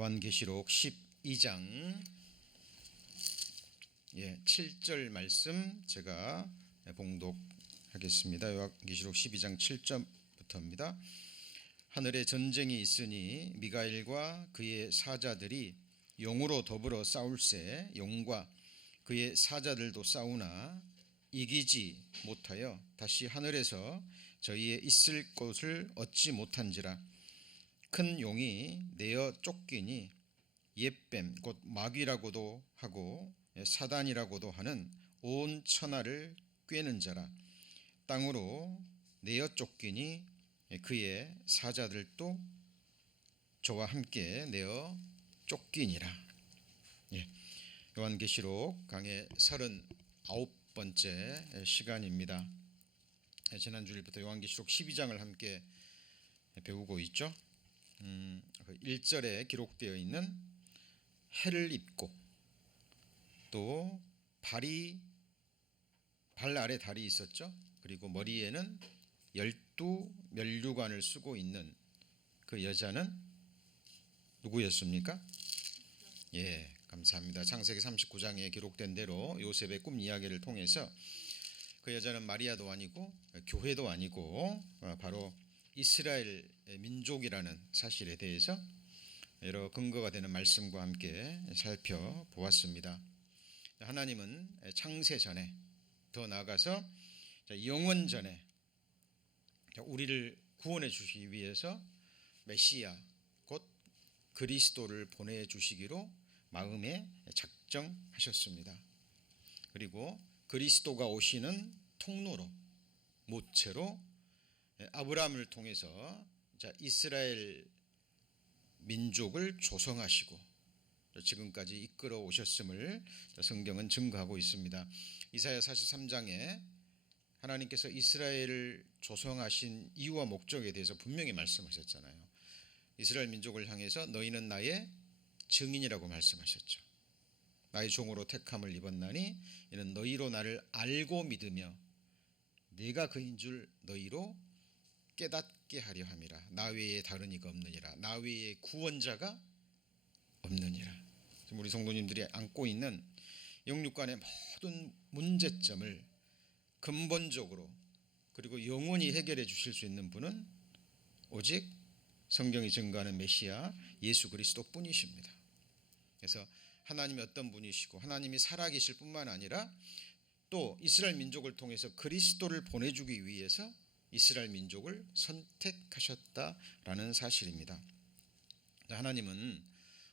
요한계시록 12장 7절 말씀 제가 봉독하겠습니다. 요한계시록 12장 7절부터입니다. 하늘에 전쟁이 있으니 미가엘과 그의 사자들이 용으로 더불어 싸울새 용과 그의 사자들도 싸우나 이기지 못하여 다시 하늘에서 저희의 있을 곳을 얻지 못한지라. 큰 용이 내어 쫓기니 옛뱀 곧 마귀라고도 하고 사단이라고도 하는 온 천하를 꿰는 자라. 땅으로 내어 쫓기니 그의 사자들도 저와 함께 내어 쫓기니라. 요한계시록 강의 39번째 시간입니다. 지난 주일부터 요한계시록 12장을 함께 배우고 있죠. 1절에 기록되어 있는 해를 입고 또 발 아래 달이 있었죠. 그리고 머리에는 12면류관을 쓰고 있는 그 여자는 누구였습니까? 감사합니다. 창세기 39장에 기록된 대로 요셉의 꿈 이야기를 통해서 그 여자는 마리아도 아니고 교회도 아니고 바로 이스라엘 민족이라는 사실에 대해서 여러 근거가 되는 말씀과 함께 살펴보았습니다. 하나님은 창세 전에, 더 나아가서 영원 전에 우리를 구원해 주시기 위해서 메시아 곧 그리스도를 보내주시기로 마음에 작정하셨습니다. 그리고 그리스도가 오시는 통로로, 모체로 아브라함을 통해서 이스라엘 민족을 조성하시고 지금까지 이끌어 오셨음을 성경은 증거하고 있습니다. 이사야 43장에 하나님께서 이스라엘을 조성하신 이유와 목적에 대해서 분명히 말씀하셨잖아요. 이스라엘 민족을 향해서 너희는 나의 증인이라고 말씀하셨죠. 나의 종으로 택함을 입었나니 이는 너희로 나를 알고 믿으며 내가 그인 줄 너희로 깨닫게 하려 함이라. 나 외에 다른 이가 없느니라. 나 외에 구원자가 없느니라. 우리 성도님들이 안고 있는 영육간의 모든 문제점을 근본적으로 그리고 영원히 해결해 주실 수 있는 분은 오직 성경이 증거하는 메시아 예수 그리스도 뿐이십니다. 그래서 하나님이 어떤 분이시고 하나님이 살아계실 뿐만 아니라 또 이스라엘 민족을 통해서 그리스도를 보내주기 위해서 이스라엘 민족을 선택하셨다라는 사실입니다. 하나님은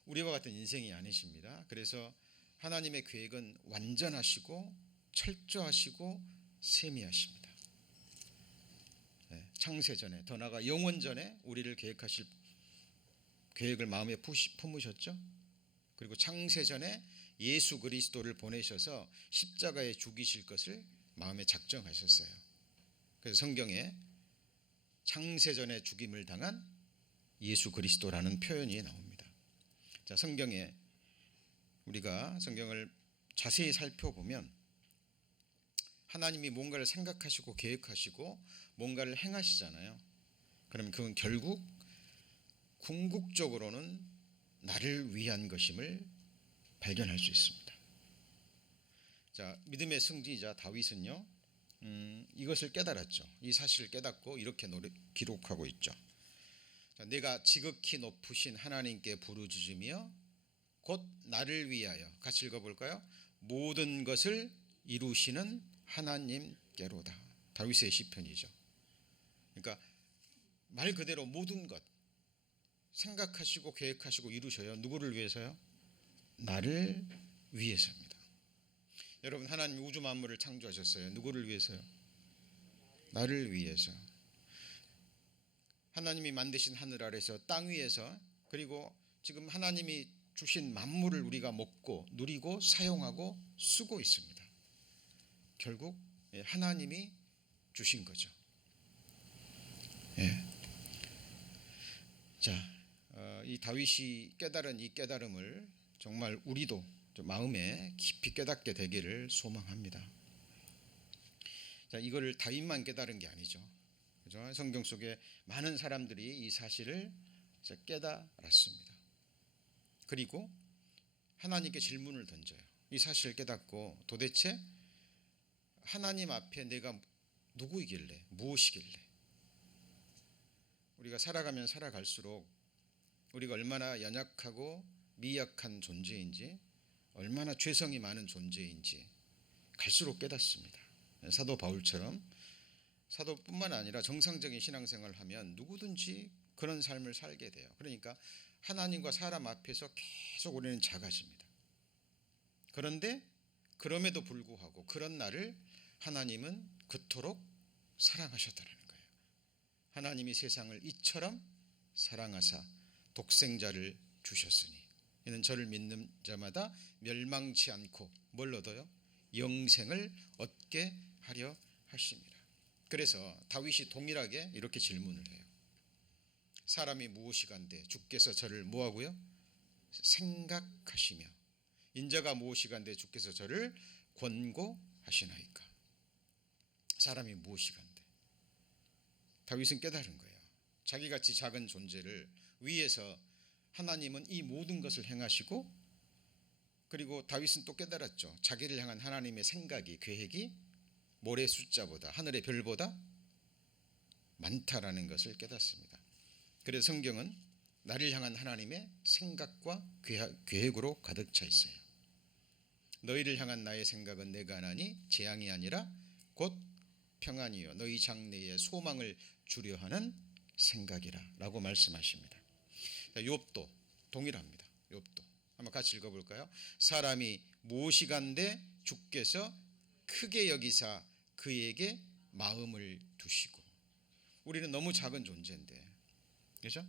우리와 같은 인생이 아니십니다. 그래서 하나님의 계획은 완전하시고 철저하시고 세미하십니다. 창세전에, 더 나아가 영원전에 우리를 계획하실 계획을 마음에 품으셨죠. 그리고 창세전에 예수 그리스도를 보내셔서 십자가에 죽이실 것을 마음에 작정하셨어요. 그래서 성경에 창세전에 죽임을 당한 예수 그리스도라는 표현이 나옵니다. 성경에 우리가 성경을 자세히 살펴보면 하나님이 뭔가를 생각하시고 계획하시고 뭔가를 행하시잖아요. 그러면 그건 결국 궁극적으로는 나를 위한 것임을 발견할 수 있습니다. 믿음의 승리자 다윗은요, 이것을 깨달았죠. 이 사실을 깨닫고 이렇게 기록하고 있죠. 내가 지극히 높으신 하나님께 부르짖으며 곧 나를 위하여, 같이 읽어볼까요? 모든 것을 이루시는 하나님께로다. 다윗의 시편이죠. 그러니까 말 그대로 모든 것 생각하시고 계획하시고 이루셔요. 누구를 위해서요? 나를 위해서입니다. 여러분, 하나님 우주 만물을 창조하셨어요. 누구를 위해서요? 나를 위해서. 하나님이 만드신 하늘 아래서 땅 위에서 그리고 지금 하나님이 주신 만물을 우리가 먹고 누리고 사용하고 쓰고 있습니다. 결국 하나님이 주신 거죠. 이 다윗이 깨달은 이 깨달음을 정말 우리도 마음에 깊이 깨닫게 되기를 소망합니다. 이거를 다윗만 깨달은 게 아니죠. 그죠? 성경 속에 많은 사람들이 이 사실을 깨달았습니다. 그리고 하나님께 질문을 던져요. 이 사실을 깨닫고 도대체 하나님 앞에 내가 누구이길래, 무엇이길래, 우리가 살아가면 살아갈수록 우리가 얼마나 연약하고 미약한 존재인지, 얼마나 죄성이 많은 존재인지 갈수록 깨닫습니다. 사도 바울처럼, 사도뿐만 아니라 정상적인 신앙생활을 하면 누구든지 그런 삶을 살게 돼요. 그러니까 하나님과 사람 앞에서 계속 우리는 작아집니다. 그런데 그럼에도 불구하고 그런 나를 하나님은 그토록 사랑하셨다는 거예요. 하나님이 세상을 이처럼 사랑하사 독생자를 주셨으니 이는 저를 믿는 자마다 멸망치 않고 뭘 얻어요? 영생을 얻게 하려 하심이라. 그래서 다윗이 동일하게 이렇게 질문을 해요. 사람이 무엇이간데 주께서 저를 뭐하고요? 생각하시며 인자가 무엇이간데 주께서 저를 권고하시나이까. 사람이 무엇이간데. 다윗은 깨달은 거예요. 자기같이 작은 존재를 위해서 하나님은 이 모든 것을 행하시고, 그리고 다윗은 또 깨달았죠. 자기를 향한 하나님의 생각이, 계획이 모래 숫자보다, 하늘의 별보다 많다라는 것을 깨닫습니다. 그래서 성경은 나를 향한 하나님의 생각과 계획으로 가득 차 있어요. 너희를 향한 나의 생각은 내가 하나니 재앙이 아니라 곧 평안이요 너희 장래에 소망을 주려 하는 생각이라 라고 말씀하십니다. 욥도 동일합니다. 욥도 한번 같이 읽어볼까요? 사람이 무엇이간데 주께서 크게 여기사 그에게 마음을 두시고. 우리는 너무 작은 존재인데, 그렇죠?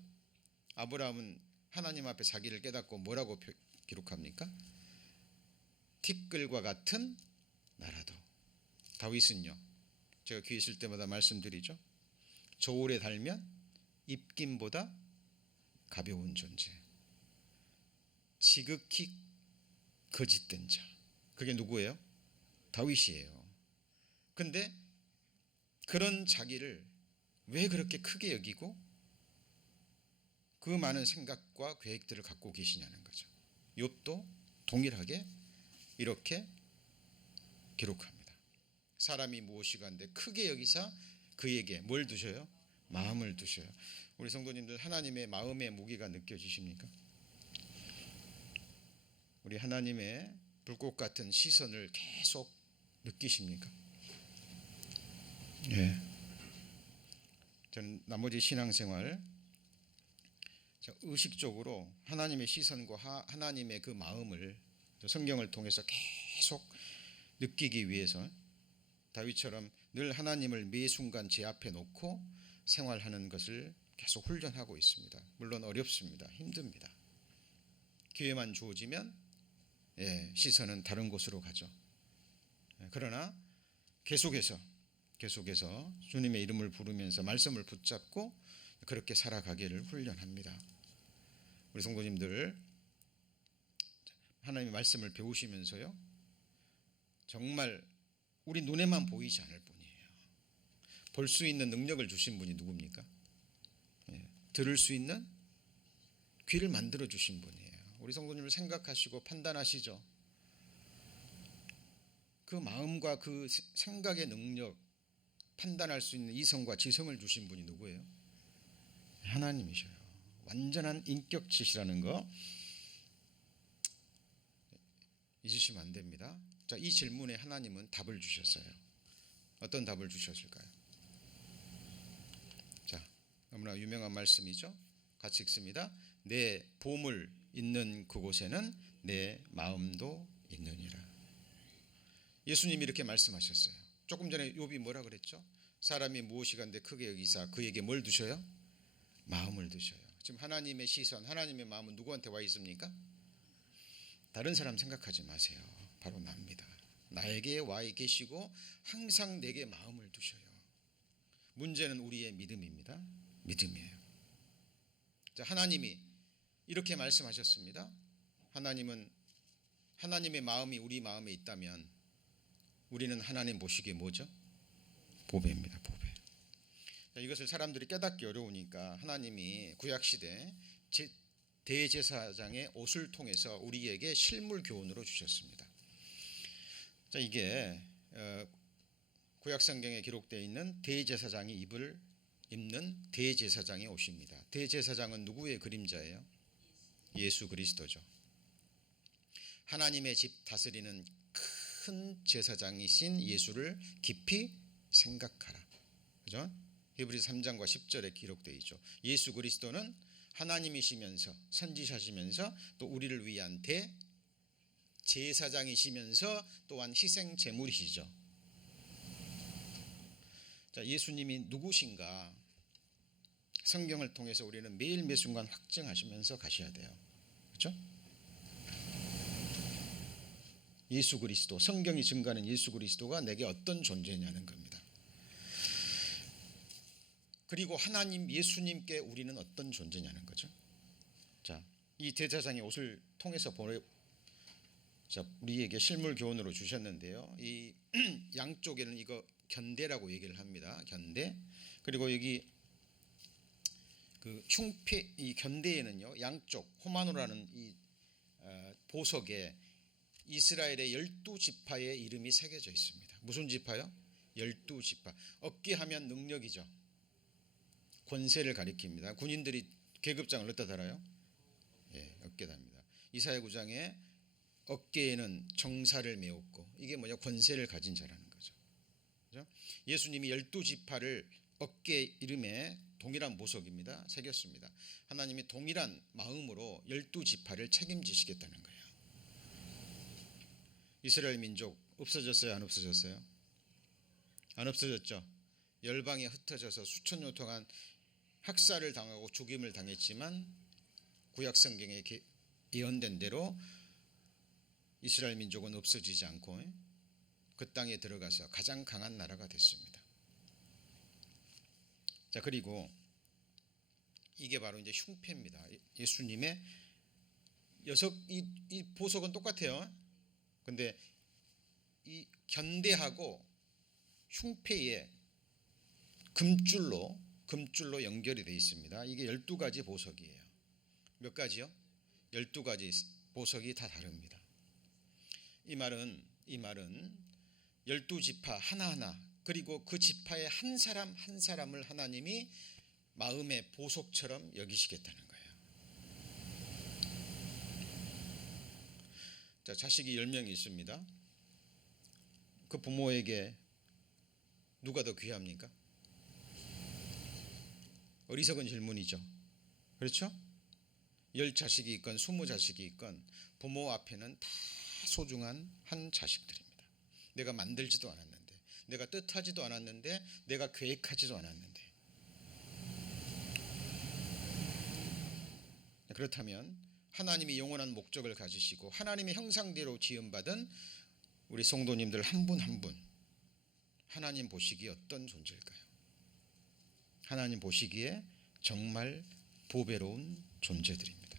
아브라함은 하나님 앞에 자기를 깨닫고 뭐라고 기록합니까? 티끌과 같은 나라도. 다윗은요, 제가 귀에 있을 때마다 말씀드리죠. 저울에 달면 입김보다 가벼운 존재, 지극히 거짓된 자. 그게 누구예요? 다윗이에요. 근데 그런 자기를 왜 그렇게 크게 여기고 그 많은 생각과 계획들을 갖고 계시냐는 거죠. 욥도 동일하게 이렇게 기록합니다. 사람이 무엇이간데 크게 여기사 그에게 뭘 두셔요? 마음을 두셔요. 우리 성도님들 하나님의 마음의 무게가 느껴지십니까? 우리 하나님의 불꽃 같은 시선을 계속 느끼십니까? 네. 저는 나머지 신앙생활 의식적으로 하나님의 시선과 하나님의 그 마음을 성경을 통해서 계속 느끼기 위해서 다윗처럼 늘 하나님을 매 순간 제 앞에 놓고 생활하는 것을 계속 훈련하고 있습니다. 물론 어렵습니다. 힘듭니다. 기회만 주어지면 시선은 다른 곳으로 가죠. 그러나 계속해서 주님의 이름을 부르면서 말씀을 붙잡고 그렇게 살아가기를 훈련합니다. 우리 성도님들 하나님의 말씀을 배우시면서요, 정말 우리 눈에만 보이지 않을 뿐이에요. 볼 수 있는 능력을 주신 분이 누굽니까? 들을 수 있는 귀를 만들어 주신 분이에요. 우리 성도님을 생각하시고 판단하시죠. 그 마음과 그 생각의 능력, 판단할 수 있는 이성과 지성을 주신 분이 누구예요? 하나님이셔요. 완전한 인격치시라는 거 잊으시면 안 됩니다. 자, 이 질문에 하나님은 답을 주셨어요. 어떤 답을 주셨을까요? 자, 너무나 유명한 말씀이죠. 같이 읽습니다. 내 보물 있는 그곳에는 내 마음도 있느니라. 예수님이 이렇게 말씀하셨어요. 조금 전에 욥이 뭐라 그랬죠? 사람이 무엇이간데 크게 여기사 그에게 뭘 두셔요? 마음을 두셔요. 지금 하나님의 시선, 하나님의 마음은 누구한테 와 있습니까? 다른 사람 생각하지 마세요. 바로 나입니다. 나에게 와 계시고 항상 내게 마음을 두셔요. 문제는 우리의 믿음입니다. 믿음이에요. 자, 하나님이 이렇게 말씀하셨습니다. 하나님은 하나님의 마음이 우리 마음에 있다면 우리는 하나님 보시기에 뭐죠? 보배입니다. 보배. 자, 이것을 사람들이 깨닫기 어려우니까 하나님이 구약시대 대제사장의 옷을 통해서 우리에게 실물 교훈으로 주셨습니다. 자, 이게 구약성경에 기록되어 있는 대제사장이 입는 대제사장의 옷입니다. 대제사장은 누구의 그림자예요? 예수 그리스도죠. 하나님의 집 다스리는 큰 제사장이신 예수를 깊이 생각하라. 그죠? 히브리서 3장과 10절에 기록되어 있죠. 예수 그리스도는 하나님이시면서 선지자시면서 또 우리를 위한 대제사장이시면서 또한 희생 제물이시죠. 자, 예수님이 누구신가? 성경을 통해서 우리는 매일 매순간 확증하시면서 가셔야 돼요. 그렇죠? 예수 그리스도, 성경이 증거하는 예수 그리스도가 내게 어떤 존재냐는 겁니다. 그리고 하나님 예수님께 우리는 어떤 존재냐는 거죠. 자, 이 대제사장의 옷을 통해서 우리에게 실물 교훈으로 주셨는데요. 이 양쪽에는 이거 견대라고 얘기를 합니다. 견대. 그리고 여기 그 흉패, 이 견대에는요, 양쪽 호마노라는 이 보석에 이스라엘의 12지파의 이름이 새겨져 있습니다. 무슨 지파요? 12지파. 어깨 하면 능력이죠. 권세를 가리킵니다. 군인들이 계급장을 어디다 달아요? 예, 어깨답니다. 이사야 9장에 어깨에는 정사를 메웠고, 이게 뭐냐? 권세를 가진 자라는 거죠. 그죠? 예수님이 12지파를 어깨 이름에 동일한 보석입니다. 새겼습니다. 하나님이 동일한 마음으로 12지파를 책임지시겠다는 거예요. 이스라엘 민족 없어졌어요? 안 없어졌어요? 안 없어졌죠. 열방에 흩어져서 수천 년 동안 학살을 당하고 죽임을 당했지만 구약 성경에 예언된 대로 이스라엘 민족은 없어지지 않고 그 땅에 들어가서 가장 강한 나라가 됐습니다. 자, 그리고 이게 바로 이제 흉패입니다. 예수님의 이 보석은 똑같아요. 근데 이 견대하고 흉패에 금줄로 연결이 되어 있습니다. 이게 12가지 보석이에요. 몇 가지요? 12가지 보석이 다 다릅니다. 이 말은 12지파 하나하나, 그리고 그 지파의 한 사람 한 사람을 하나님이 마음의 보석처럼 여기시겠다는 거예요. 자, 자식이 10명이 있습니다. 그 부모에게 누가 더 귀합니까? 어리석은 질문이죠. 그렇죠? 10자식이 있건 20자식이 있건 부모 앞에는 다 소중한 한 자식들입니다. 내가 만들지도 않았는데, 내가 뜻하지도 않았는데, 내가 계획하지도 않았는데. 그렇다면 하나님이 영원한 목적을 가지시고 하나님의 형상대로 지음받은 우리 성도님들 한 분 한 분, 하나님 보시기에 어떤 존재일까요? 하나님 보시기에 정말 보배로운 존재들입니다.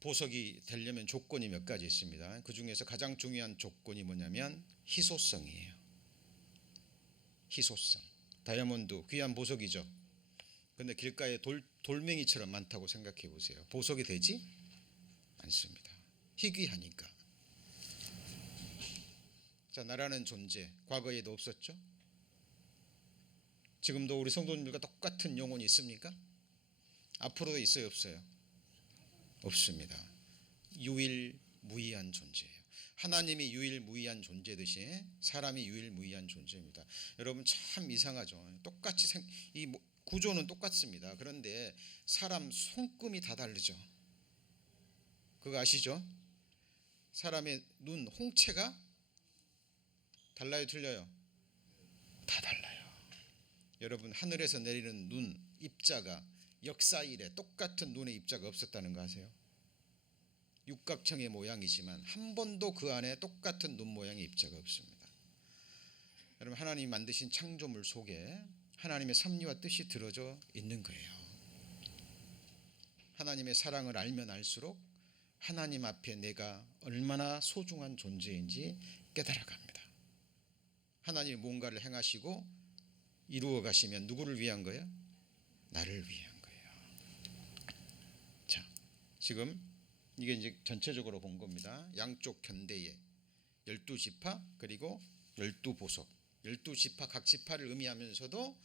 보석이 되려면 조건이 몇 가지 있습니다. 그 중에서 가장 중요한 조건이 뭐냐면 희소성이에요. 희소성. 다이아몬드 귀한 보석이죠. 그런데 길가에 돌멩이처럼 많다고 생각해 보세요. 보석이 되지 않습니다. 희귀하니까. 자, 나라는 존재 과거에도 없었죠. 지금도 우리 성도님들과 똑같은 영혼이 있습니까? 앞으로도 있어요, 없어요? 없습니다. 유일무이한 존재예요. 하나님이 유일무이한 존재듯이 사람이 유일무이한 존재입니다. 여러분 참 이상하죠. 똑같이 구조는 똑같습니다. 그런데 사람 손금이 다 다르죠. 그거 아시죠? 사람의 눈 홍채가 달라요, 틀려요? 다 달라요. 여러분 하늘에서 내리는 눈 입자가 역사 이래 똑같은 눈의 입자가 없었다는 거 아세요? 육각형의 모양이지만 한 번도 그 안에 똑같은 눈 모양의 입자가 없습니다. 여러분 하나님이 만드신 창조물 속에 하나님의 섭리와 뜻이 들어져 있는 거예요. 하나님의 사랑을 알면 알수록 하나님 앞에 내가 얼마나 소중한 존재인지 깨달아갑니다. 하나님이 뭔가를 행하시고 이루어 가시면 누구를 위한 거예요? 나를 위한 거예요. 지금 이게 이제 전체적으로 본 겁니다. 양쪽 견대에 12지파 그리고 12보석. 12지파 각 지파를 의미하면서도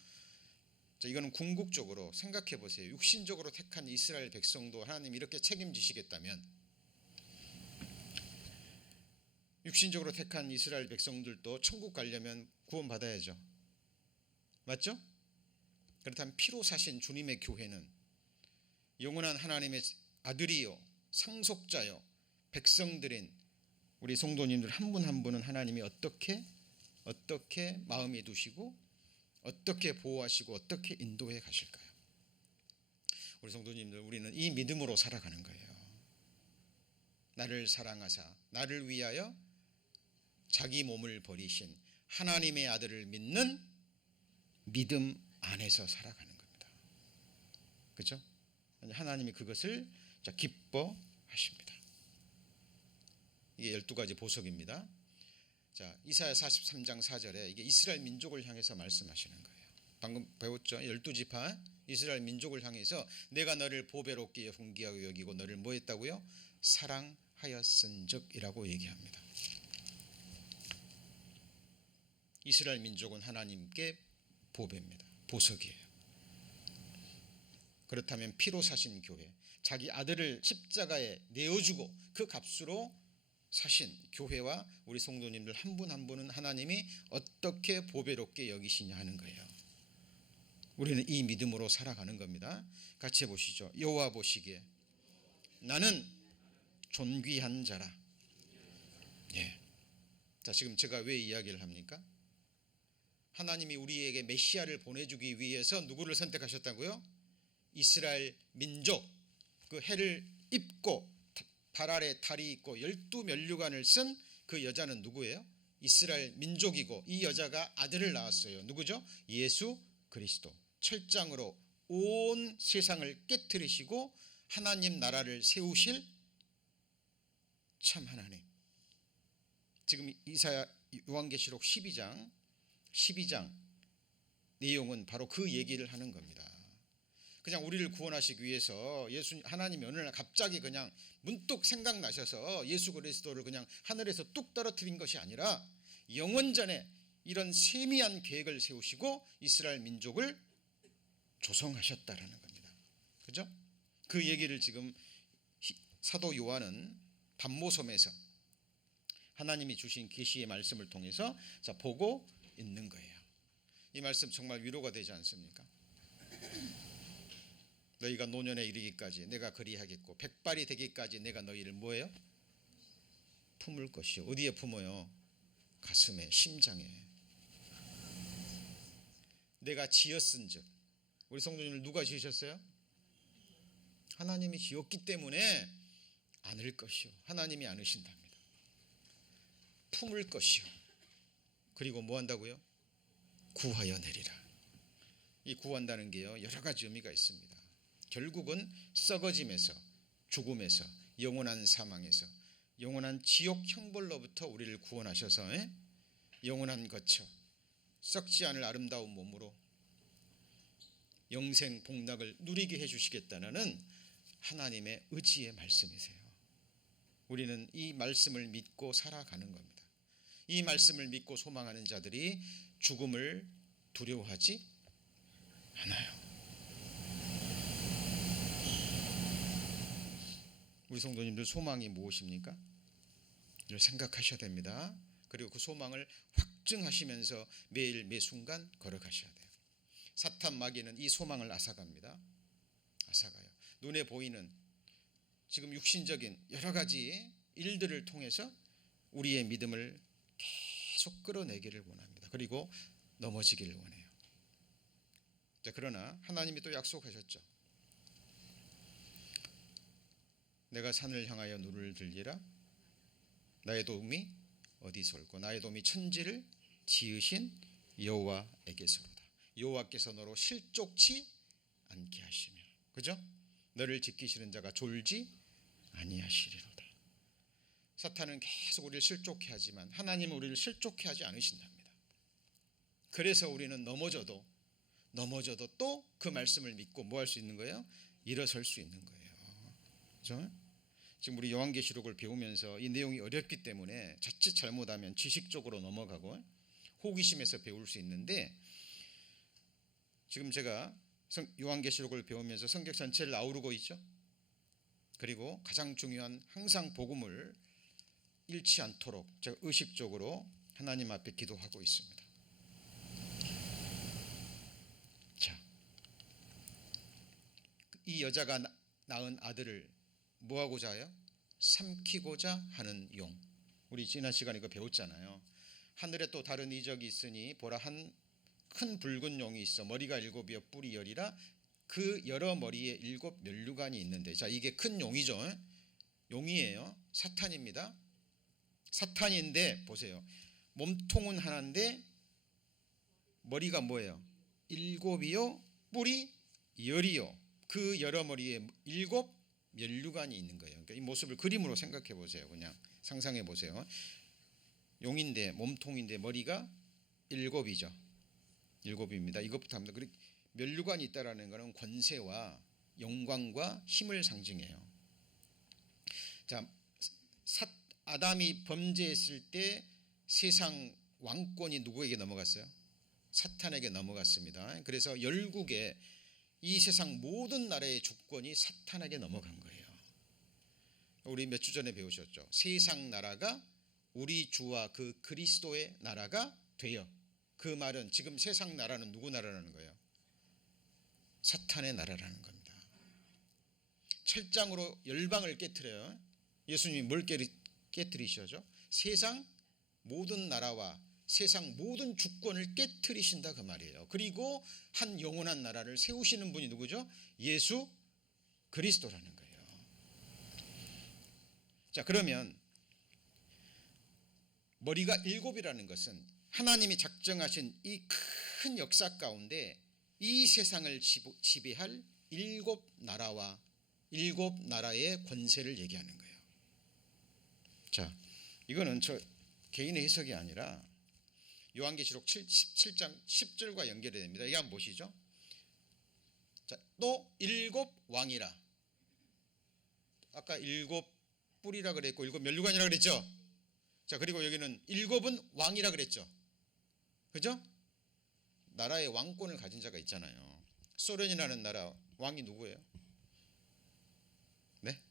이거는 궁극적으로 생각해 보세요. 육신적으로 택한 이스라엘 백성도 하나님 이렇게 책임지시겠다면 육신적으로 택한 이스라엘 백성들도 천국 가려면 구원받아야죠. 맞죠? 그렇다면 피로 사신 주님의 교회는 영원한 하나님의 아들이요 상속자요 백성들인 우리 성도님들 한 분 한 분은 하나님이 어떻게 마음에 두시고 어떻게 보호하시고 어떻게 인도해 가실까요? 우리 성도님들, 우리는 이 믿음으로 살아가는 거예요. 나를 사랑하사 나를 위하여 자기 몸을 버리신 하나님의 아들을 믿는 믿음 안에서 살아가는 겁니다. 그렇죠? 하나님이 그것을 기뻐하십니다. 이게 12가지 보석입니다. 자, 이사야 43장 4절에 이게 이스라엘 민족을 향해서 말씀하시는 거예요. 방금 배웠죠? 12지파 이스라엘 민족을 향해서 내가 너를 보배롭게 훈계하고 여기고 너를 뭐 했다고요? 사랑하였은즉이라고 얘기합니다. 이스라엘 민족은 하나님께 보배입니다. 보석이에요. 그렇다면 피로 사신 교회, 자기 아들을 십자가에 내어주고 그 값으로 사신 교회와 우리 성도님들 한 분 한 분은 하나님이 어떻게 보배롭게 여기시냐 하는 거예요. 우리는 이 믿음으로 살아가는 겁니다. 같이 해보시죠. 여호와 보시기에 나는 존귀한 자라. 예. 자, 지금 제가 왜 이야기를 합니까? 하나님이 우리에게 메시아를 보내주기 위해서 누구를 선택하셨다고요? 이스라엘 민족, 그 해를 입고 발 아래 달이 있고 12면류관을 쓴 그 여자는 누구예요? 이스라엘 민족이고 이 여자가 아들을 낳았어요. 누구죠? 예수 그리스도. 철장으로 온 세상을 깨트리시고 하나님 나라를 세우실 참 하나님. 지금 이사야 요한계시록 12장 내용은 바로 그 얘기를 하는 겁니다. 그냥 우리를 구원하시기 위해서 하나님이 어느 날 갑자기 그냥 문득 생각나셔서 예수 그리스도를 그냥 하늘에서 뚝 떨어뜨린 것이 아니라 영원전에 이런 세미한 계획을 세우시고 이스라엘 민족을 조성하셨다라는 겁니다. 그죠? 그 얘기를 지금 사도 요한은 반모섬에서 하나님이 주신 계시의 말씀을 통해서 보고 있는 거예요. 이 말씀 정말 위로가 되지 않습니까? 너희가 노년에 이르기까지 내가 그리하겠고 백발이 되기까지 내가 너희를 뭐예요? 품을 것이요. 어디에 품어요? 가슴에, 심장에. 내가 지었은즉. 우리 성도님을 누가 지으셨어요? 하나님이 지었기 때문에 안을 것이요. 하나님이 안으신답니다. 품을 것이요. 그리고 뭐 한다고요? 구하여 내리라. 이 구한다는 게요, 여러 가지 의미가 있습니다. 결국은 썩어짐에서, 죽음에서, 영원한 사망에서, 영원한 지옥 형벌로부터 우리를 구원하셔서 영원한 거처, 썩지 않을 아름다운 몸으로 영생 복락을 누리게 해주시겠다는 하나님의 의지의 말씀이세요. 우리는 이 말씀을 믿고 살아가는 겁니다. 이 말씀을 믿고 소망하는 자들이 죽음을 두려워하지 않아요. 우리 성도님들 소망이 무엇입니까? 이걸 생각하셔야 됩니다. 그리고 그 소망을 확증하시면서 매일 매 순간 걸어가셔야 돼요. 사탄 마귀는 이 소망을 앗아갑니다. 앗아가요. 눈에 보이는 지금 육신적인 여러 가지 일들을 통해서 우리의 믿음을 계속 끌어내기를 원합니다. 그리고 넘어지기를 원해요. 자, 그러나 하나님이 또 약속하셨죠. 내가 산을 향하여 눈을 들리라. 나의 도움이 어디서 올고 나의 도움이 천지를 지으신 여호와에게서로다. 여호와께서 너로 실족치 않게 하시며, 그죠? 너를 지키시는 자가 졸지 아니하시리로다. 사탄은 계속 우리를 실족해 하지만 하나님은 우리를 실족해 하지 않으신답니다. 그래서 우리는 넘어져도 또 그 말씀을 믿고 뭐 할 수 있는 거예요? 일어설 수 있는 거예요. 그렇죠? 지금 우리 요한계시록을 배우면서 이 내용이 어렵기 때문에 자칫 잘못하면 지식적으로 넘어가고 호기심에서 배울 수 있는데, 지금 제가 요한계시록을 배우면서 성경 전체를 아우르고 있죠. 그리고 가장 중요한 항상 복음을 잃지 않도록 제가 의식적으로 하나님 앞에 기도하고 있습니다. 자, 이 여자가 낳은 아들을 뭐하고자 해요? 삼키고자 하는 용. 우리 지난 시간에 이거 배웠잖아요. 하늘에 또 다른 이적이 있으니 보라, 한 큰 붉은 용이 있어 머리가 7이요 뿔이 10이라 그 여러 머리에 7 면류관이 있는데, 자, 이게 큰 용이죠. 용이에요. 사탄입니다. 사탄인데 보세요. 몸통은 하나인데 머리가 뭐예요? 7이요 뿔이 10이요 그 여러 머리에 7 면류관이 있는 거예요. 그러니까 이 모습을 그림으로 생각해 보세요. 그냥 상상해 보세요. 용인데 몸통인데 머리가 7이죠. 7입니다. 이것부터 합니다. 그리고 면류관이 있다라는 것은 권세와 영광과 힘을 상징해요. 자, 아담이 범죄했을 때 세상 왕권이 누구에게 넘어갔어요? 사탄에게 넘어갔습니다. 그래서 열국의 이 세상 모든 나라의 주권이 사탄에게 넘어간 거예요. 우리 몇 주 전에 배우셨죠? 세상 나라가 우리 주와 그 그리스도의 나라가 되어. 그 말은 지금 세상 나라는 누구 나라라는 거예요? 사탄의 나라라는 겁니다. 철장으로 열방을 깨트려요. 예수님이 뭘 깨트리셔죠? 세상 모든 나라와 세상 모든 주권을 깨트리신다 그 말이에요. 그리고 한 영원한 나라를 세우시는 분이 누구죠? 예수 그리스도라는 거예요. 자, 그러면 머리가 7이라는 것은 하나님이 작정하신 이 큰 역사 가운데 이 세상을 지배할 7 나라와 7 나라의 권세를 얘기하는 거예요. 자, 이거는 저 개인의 해석이 아니라 요한계시록 17장 10절과 연결이 됩니다. 이거 한번 보시죠. 자, 또 7 왕이라. 아까 7 뿔이라 그랬고 7 면류관이라 그랬죠. 자, 그리고 여기는 7은 왕이라 그랬죠. 그죠? 나라의 왕권을 가진 자가 있잖아요. 소련이라는 나라 왕이 누구예요? 네?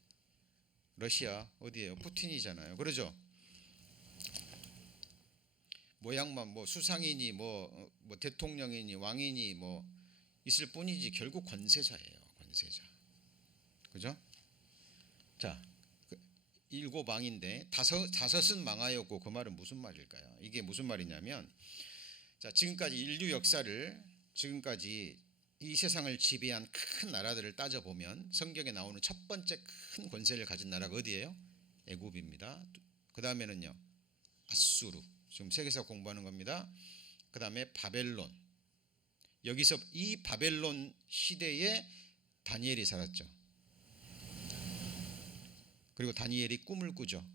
러시아 어디예요? 푸틴이잖아요. 그러죠? 모양만 뭐 수상이니 뭐 대통령이니 왕이니 뭐 있을 뿐이지 결국 권세자예요. 권세자. 그죠? 자, 7 왕인데 다섯은 망하였고, 그 말은 무슨 말일까요? 이게 무슨 말이냐면, 자, 지금까지 인류 역사를, 지금까지 이 세상을 지배한 큰 나라들을 따져보면 성경에 나오는 첫 번째 큰 권세를 가진 나라가 어디예요? 애굽입니다. 그 다음에는요, 아수르, 지금 세계사 공부하는 겁니다. 그 다음에 바벨론. 여기서 이 바벨론 시대에 다니엘이 살았죠. 그리고 다니엘이 꿈을 꾸죠.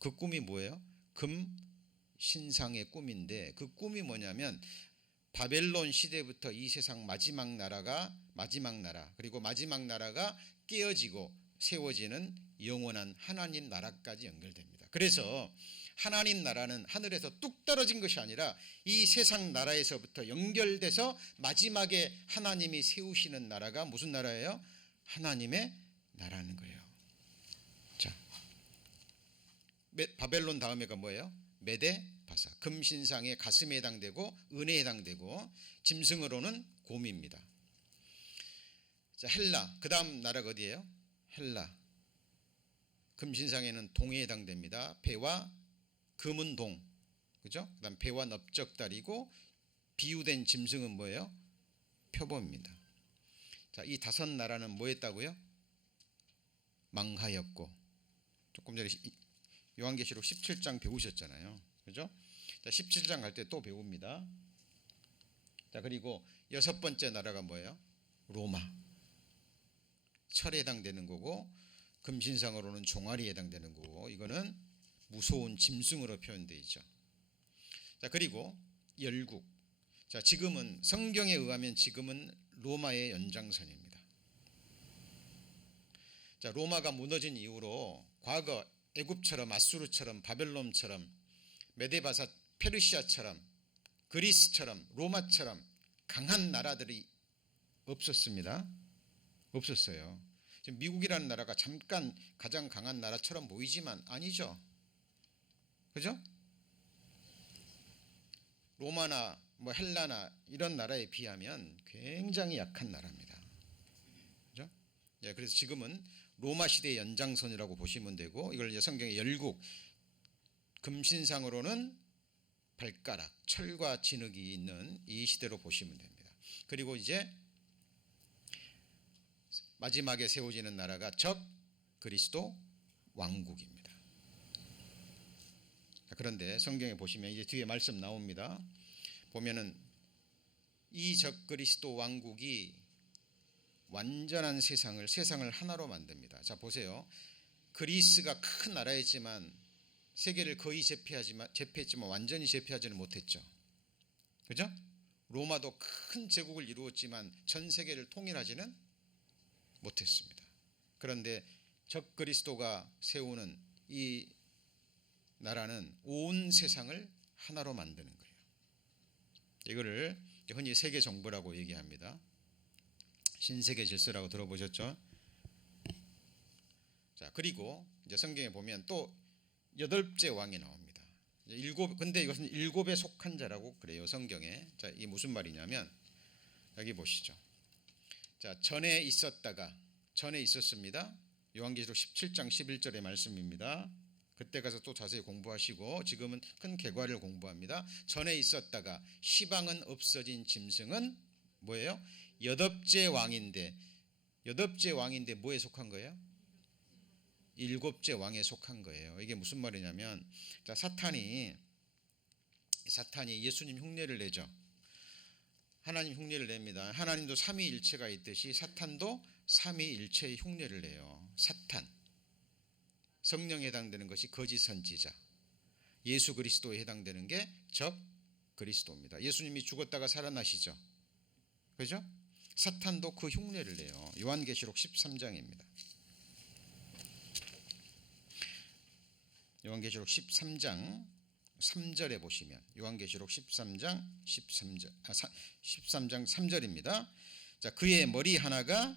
그 꿈이 뭐예요? 금 신상의 꿈인데, 그 꿈이 뭐냐면 바벨론 시대부터 이 세상 마지막 나라, 그리고 마지막 나라가 깨어지고 세워지는 영원한 하나님 나라까지 연결됩니다. 그래서 하나님 나라는 하늘에서 뚝 떨어진 것이 아니라 이 세상 나라에서부터 연결돼서 마지막에 하나님이 세우시는 나라가 무슨 나라예요? 하나님의 나라는 거예요. 자, 바벨론 다음에가 뭐예요? 메데 바사. 금신상의 가슴에 해당되고 은혜에 해당되고, 짐승으로는 곰입니다. 자, 헬라. 그 다음 나라가 어디예요? 헬라. 금신상에는 동에 해당됩니다. 배와 금은 동. 그죠? 그 다음 배와 넓적다리고, 비유된 짐승은 뭐예요? 표범입니다. 자, 이 5 나라는 뭐 했다고요? 망하였고. 조금 전에 요한계시록 17장 배우셨잖아요. 그죠? 자, 17장 갈 때 또 배웁니다. 자, 그리고 6번째 나라가 뭐예요? 로마. 철에 해당되는 거고, 금신상으로는 종아리에 해당되는 거고, 이거는 무서운 짐승으로 표현되어 있죠. 자, 그리고 열국. 자, 지금은 성경에 의하면 지금은 로마의 연장선입니다. 자, 로마가 무너진 이후로 과거 애굽처럼 아수르처럼 바벨론처럼 메데바사 페르시아처럼 그리스처럼 로마처럼 강한 나라들이 없었습니다. 없었어요. 지금 미국이라는 나라가 잠깐 가장 강한 나라처럼 보이지만 아니죠. 그죠? 로마나 뭐 헬라나 이런 나라에 비하면 굉장히 약한 나라입니다. 그죠? 예, 그래서 지금은 로마 시대의 연장선이라고 보시면 되고, 이걸 이제 성경의 열국, 금신상으로는 발가락, 철과 진흙이 있는 이 시대로 보시면 됩니다. 그리고 이제 마지막에 세워지는 나라가 적 그리스도 왕국입니다. 그런데 성경에 보시면 이제 뒤에 말씀 나옵니다. 보면은 이 적 그리스도 왕국이 완전한 세상을 하나로 만듭니다. 자, 보세요. 그리스가 큰 나라였지만 세계를 거의 제패했지만 완전히 제패하지는 못했죠. 그죠? 로마도 큰 제국을 이루었지만 전 세계를 통일하지는 못했습니다. 그런데 적 그리스도가 세우는 이 나라는 온 세상을 하나로 만드는 거예요. 이거를 흔히 세계 정부라고 얘기합니다. 신세계 질서라고 들어보셨죠? 자, 그리고 이제 성경에 보면 또 8째 왕이 나옵니다. 근데 이것은 7에 속한 자라고 그래요, 성경에. 자, 이게 무슨 말이냐면 여기 보시죠. 자, 전에 있었습니다. 요한계시록 17장 11절의 말씀입니다. 그때 가서 또 자세히 공부하시고, 지금은 큰 계과를 공부합니다. 전에 있었다가 시방은 없어진 짐승은 뭐예요? 8째 왕인데 뭐에 속한 거예요? 7째 왕에 속한 거예요. 이게 무슨 말이냐면, 자, 사탄이 예수님 흉내를 내죠. 하나님 흉내를 냅니다. 하나님도 삼위일체가 있듯이 사탄도 삼위일체의 흉내를 내요. 사탄, 성령에 해당되는 것이 거짓 선지자, 예수 그리스도에 해당되는 게 적 그리스도입니다. 예수님이 죽었다가 살아나시죠. 그죠? 사탄도 그 흉내를 내요. 요한계시록 13장입니다. 요한계시록 13장 3절에 보시면, 요한계시록 13장 3절입니다. 자, 그의 머리 하나가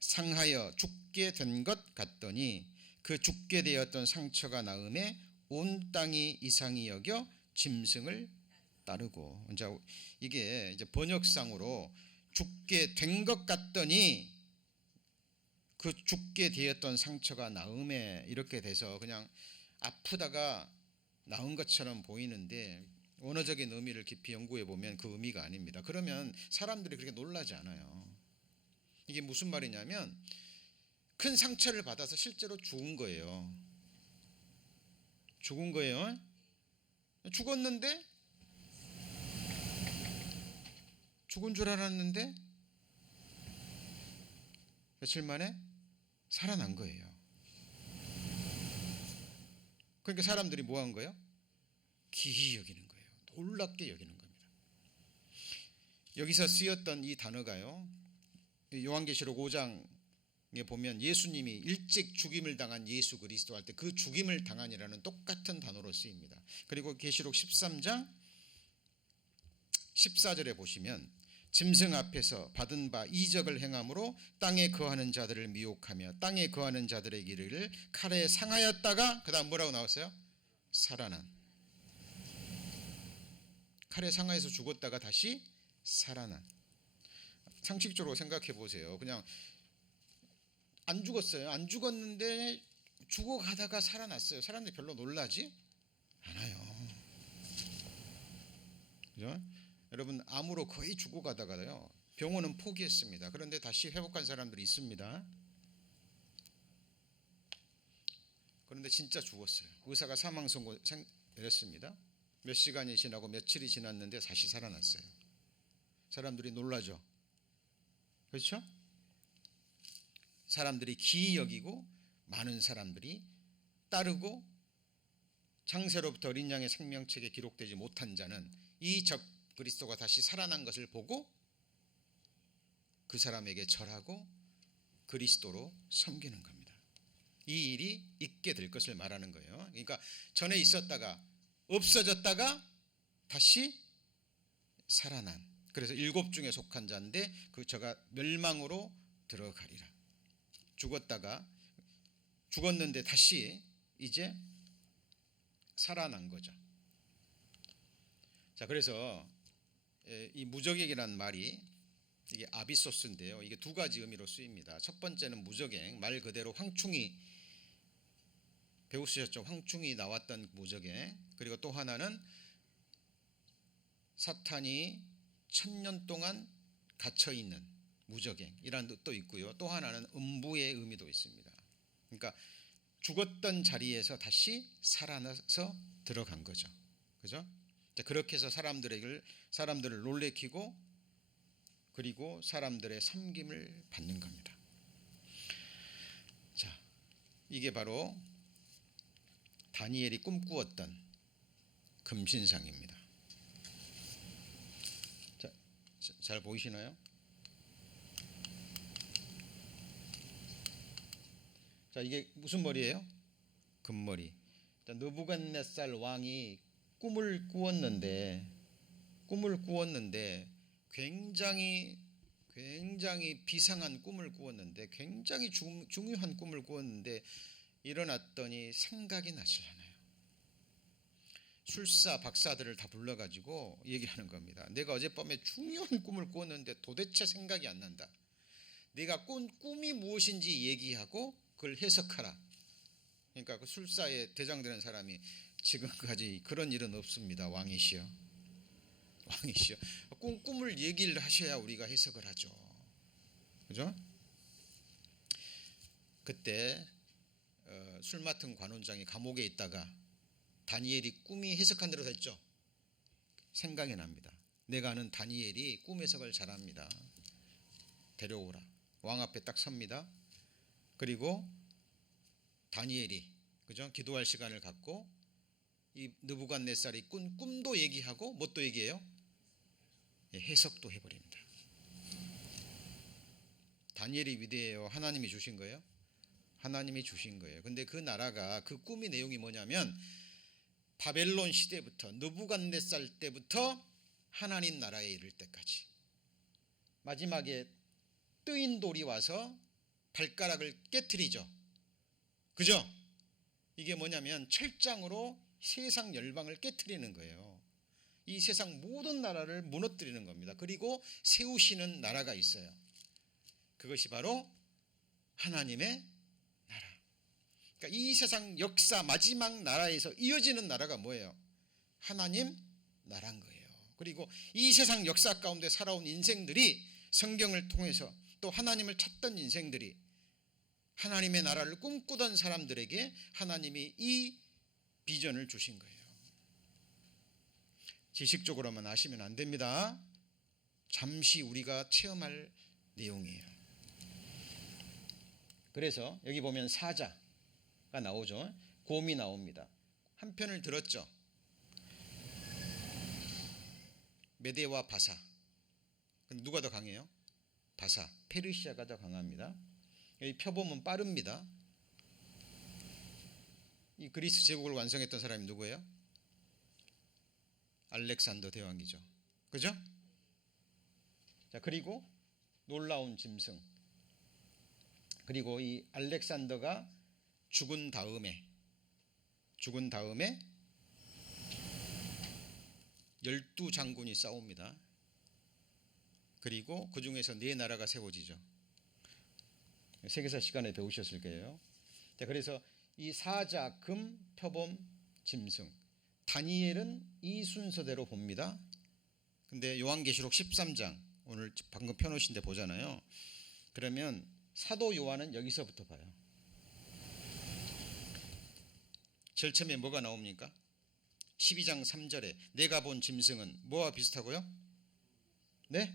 상하여 죽게 된 것 같더니 그 죽게 되었던 상처가 나음에 온 땅이 이상히 여겨 짐승을 따르고. 이게 이제 번역상으로 죽게 된 것 같더니 그 죽게 되었던 상처가 나음에 이렇게 돼서 그냥 아프다가 나은 것처럼 보이는데, 원어적인 의미를 깊이 연구해 보면 그 의미가 아닙니다. 그러면 사람들이 그렇게 놀라지 않아요. 이게 무슨 말이냐면 큰 상처를 받아서 실제로 죽은 거예요. 죽었는데, 죽은 줄 알았는데 며칠 만에 살아난 거예요. 그러니까 사람들이 뭐 한 거예요? 기이 여기는 거예요. 놀랍게 여기는 겁니다. 여기서 쓰였던 이 단어가요, 요한계시록 5장에 보면 예수님이 일찍 죽임을 당한 예수 그리스도 할 때 그 죽임을 당한이라는 똑같은 단어로 쓰입니다. 그리고 계시록 13장 14절에 보시면 짐승 앞에서 받은 바 이적을 행함으로 땅에 거하는 자들을 미혹하며 땅에 거하는 자들의 길을 칼에 상하였다가, 그 다음 뭐라고 나왔어요? 살아난. 칼에 상하여서 죽었다가 다시 살아난. 상식적으로 생각해 보세요. 그냥 안 죽었어요. 안 죽었는데 죽어가다가 살아났어요. 사람들이 별로 놀라지 않아요. 그죠? 여러분, 암으로 거의 죽어가다가요, 병원은 포기했습니다. 그런데 다시 회복한 사람들이 있습니다. 그런데 진짜 죽었어요. 의사가 사망 선고 내렸습니다. 몇 시간이 지나고 며칠이 지났는데 다시 살아났어요. 사람들이 놀라죠. 그렇죠? 사람들이 기이 여기고 많은 사람들이 따르고, 창세로부터 어린 양의 생명책에 기록되지 못한 자는 이 적 그리스도가 다시 살아난 것을 보고 그 사람에게 절하고 그리스도로 섬기는 겁니다. 이 일이 있게 될 것을 말하는 거예요. 그러니까 전에 있었다가 없어졌다가 다시 살아난, 그래서 일곱 중에 속한 자인데 그 저가 멸망으로 들어가리라. 죽었는데 다시 이제 살아난 거죠. 자, 그래서 이 무적액이라는 말이 이게 아비소스인데요. 이게 두 가지 의미로 쓰입니다. 첫 번째는 무적액, 말 그대로 황충이, 배우셨죠? 황충이 나왔던 무적액. 그리고 또 하나는 사탄이 1000년 동안 갇혀 있는 무적액이라는 뜻도 있고요. 또 하나는 음부의 의미도 있습니다. 그러니까 죽었던 자리에서 다시 살아나서 들어간 거죠. 그죠? 그렇게 해서 사람들을 놀래키고 그리고 사람들의 섬김을 받는 겁니다. 자, 이게 바로 다니엘이 꿈꾸었던 금신상입니다. 자, 잘 보이시나요? 자, 이게 무슨 머리예요? 금머리. 자, 느부갓네살 왕이 꿈을 꾸었는데 굉장히 비상한 꿈을 꾸었는데, 굉장히 중요한 꿈을 꾸었는데 일어났더니 생각이 나질 않아요. 술사 박사들을 다 불러가지고 얘기하는 겁니다. 내가 어젯밤에 중요한 꿈을 꾸었는데 도대체 생각이 안 난다. 내가 꾼 꿈이 무엇인지 얘기하고 그걸 해석하라. 그러니까 그 술사에 대장되는 사람이, 지금까지 그런 일은 없습니다. 왕이시여. 꿈을 얘기를 하셔야 우리가 해석을 하죠. 그죠? 그때 술 맡은 관원장이 감옥에 있다가 다니엘이 꿈이 해석한 대로 됐죠. 생각이 납니다. 내가 아는 다니엘이 꿈 해석을 잘합니다. 데려오라. 왕 앞에 딱 섭니다. 그리고 다니엘이, 그죠? 기도할 시간을 갖고 이 느부갓네살이 꾼 꿈도 얘기하고 뭣도 얘기해요? 해석도 해버립니다. 다니엘이 위대해요? 하나님이 주신 거예요? 하나님이 주신 거예요. 근데 그 나라가, 그 꿈의 내용이 뭐냐면 바벨론 시대부터, 느부갓네살 때부터 하나님 나라에 이를 때까지, 마지막에 뜨인 돌이 와서 발가락을 깨트리죠. 그죠? 이게 뭐냐면 철장으로 세상 열방을 깨트리는 거예요. 이 세상 모든 나라를 무너뜨리는 겁니다. 그리고 세우시는 나라가 있어요. 그것이 바로 하나님의 나라. 그러니까 이 세상 역사 마지막 나라에서 이어지는 나라가 뭐예요? 하나님 나라인 거예요. 그리고 이 세상 역사 가운데 살아온 인생들이, 성경을 통해서 또 하나님을 찾던 인생들이, 하나님의 나라를 꿈꾸던 사람들에게 하나님이 이 비전을 주신 거예요. 지식적으로만 아시면 안 됩니다. 잠시 우리가 체험할 내용이에요. 그래서 여기 보면 사자가 나오죠. 곰이 나옵니다. 한 편을 들었죠. 메대와 바사. 근데 누가 더 강해요? 바사, 페르시아가 더 강합니다. 여기 표범은 빠릅니다. 이 그리스 제국을 완성했던 사람이 누구예요? 알렉산더 대왕이죠. 그죠? 자, 그리고 놀라운 짐승. 그리고 이 알렉산더가 죽은 다음에 12장군이 싸웁니다. 그리고 그 중에서 4나라가 세워지죠. 세계사 시간에 배우셨을 거예요. 자, 그래서 이 사자, 금, 표범, 짐승, 다니엘은 이 순서대로 봅니다. 근데 요한계시록 13장, 오늘 방금 펴놓으신 데 보잖아요. 그러면 사도 요한은 여기서부터 봐요. 제일 처음에 뭐가 나옵니까? 12장 3절에 내가 본 짐승은 뭐와 비슷하고요? 네?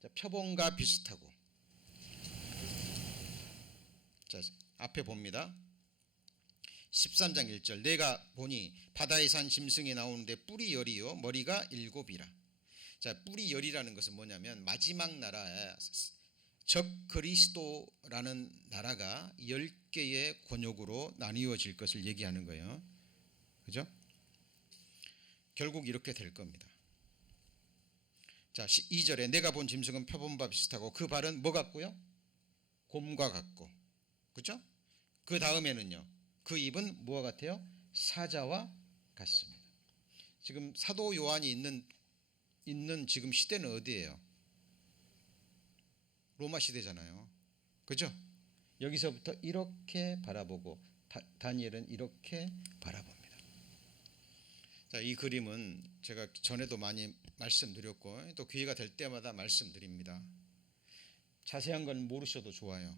자, 표범과 비슷하고. 자, 앞에 봅니다. 13장 1절 내가 보니 바다에 산 짐승이 나오는데 뿔이 10이요 머리가 7이라. 자, 뿔이 10이라는 것은 뭐냐면 마지막 나라에 적 그리스도라는 나라가 10개의 권역으로 나뉘어질 것을 얘기하는 거예요. 그죠? 결국 이렇게 될 겁니다. 자, 2절에 내가 본 짐승은 표범과 비슷하고 그 발은 뭐 같고요? 곰과 같고. 그죠? 그 다음에는요. 그 입은 뭐와 같아요? 사자와 같습니다. 지금 사도 요한이 있는 지금 시대는 어디예요? 로마 시대잖아요. 그죠? 여기서부터 이렇게 바라보고 다니엘은 이렇게 바라봅니다. 자, 이 그림은 제가 전에도 많이 말씀드렸고 또 기회가 될 때마다 말씀드립니다. 자세한 건 모르셔도 좋아요.